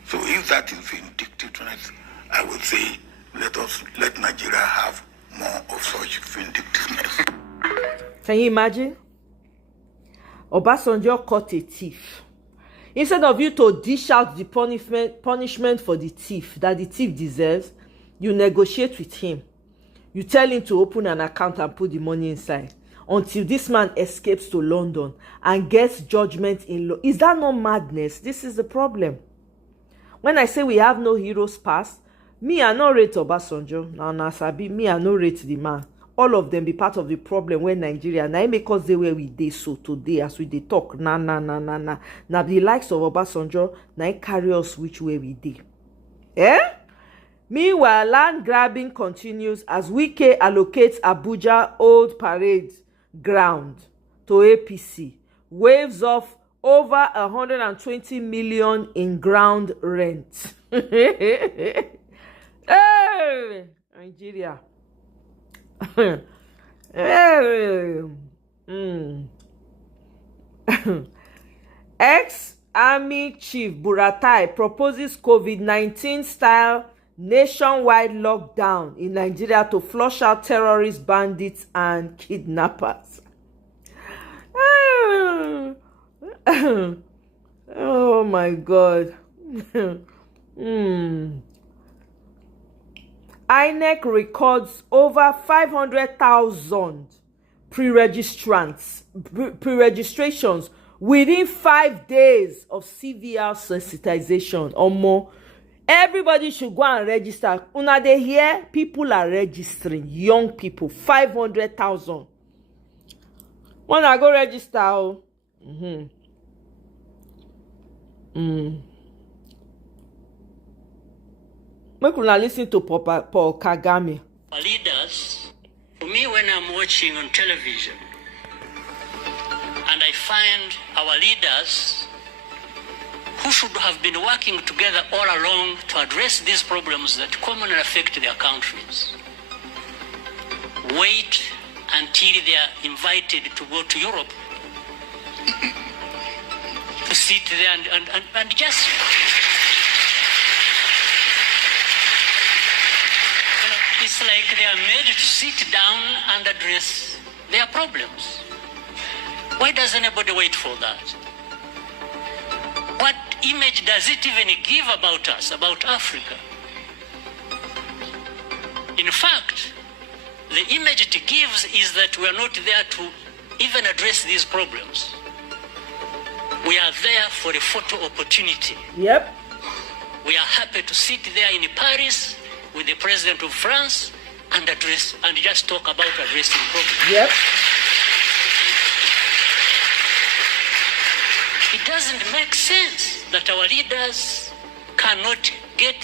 So if that is vindictiveness, I would say let Nigeria have more of such vindictiveness. Can you imagine? Obasanjo caught a thief. Instead of you to dish out the punishment for the thief that the thief deserves, you negotiate with him. You tell him to open an account and put the money inside until this man escapes to London and gets judgment in law. Is that not madness? This is the problem. When I say we have no heroes past, me I no rate Obasanjo. Now Nasabi, me I no rate the man. All of them be part of the problem when Nigeria, now because they were with they so today as we they talk, nah. Now the likes of Obasanjo, now carry us which way we did. Eh? Meanwhile, land grabbing continues as Wike allocates Abuja Old Parade ground to APC. Waves off over 120 million in ground rent. Hey, Nigeria. Ex-Army Chief Buratai proposes COVID-19 style nationwide lockdown in Nigeria to flush out terrorists, bandits, and kidnappers. Oh my God. INEC records over 500,000 pre-registrations within 5 days of CVR sensitization or more. Everybody should go and register. Una dey hear? People are registering. Young people, 500,000. When I go register, oh. Make una listen to Paul Kagame. Leaders, for me, when I'm watching on television and I find our leaders who should have been working together all along to address these problems that commonly affect their countries, wait until they are invited to go to Europe to sit there and just... It's like they are made to sit down and address their problems. Why does anybody wait for that? What image does it even give about us, about Africa? In fact, the image it gives is that we are not there to even address these problems. We are there for a photo opportunity. Yep. We are happy to sit there in Paris with the president of France and address and just talk about addressing problems. Yep. It doesn't make sense that our leaders cannot get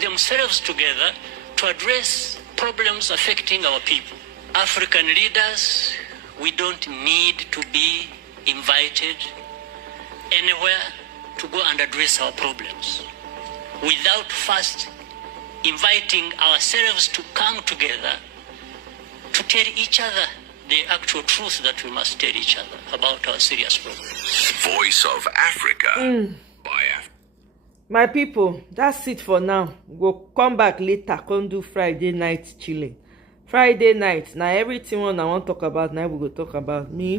themselves together to address problems affecting our people. African leaders, we don't need to be invited anywhere to go and address our problems without first inviting ourselves to come together to tell each other the actual truth that we must tell each other about our serious problems. Voice of Africa. My people, that's it for now. We'll come back later, come do Friday night chilling. Friday night, now everything I want to talk about, now we go talk about me.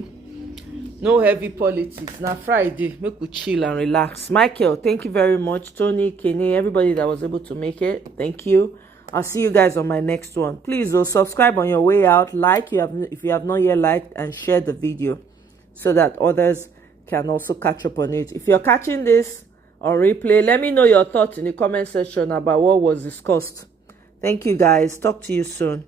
No heavy politics. Now Friday, make we chill and relax. Michael, thank you very much. Tony, Kenny, everybody that was able to make it, thank you. I'll see you guys on my next one. Please subscribe on your way out, like if you have not yet liked, and share the video so that others can also catch up on it. If you're catching this on replay, let me know your thoughts in the comment section about what was discussed. Thank you guys. Talk to you soon.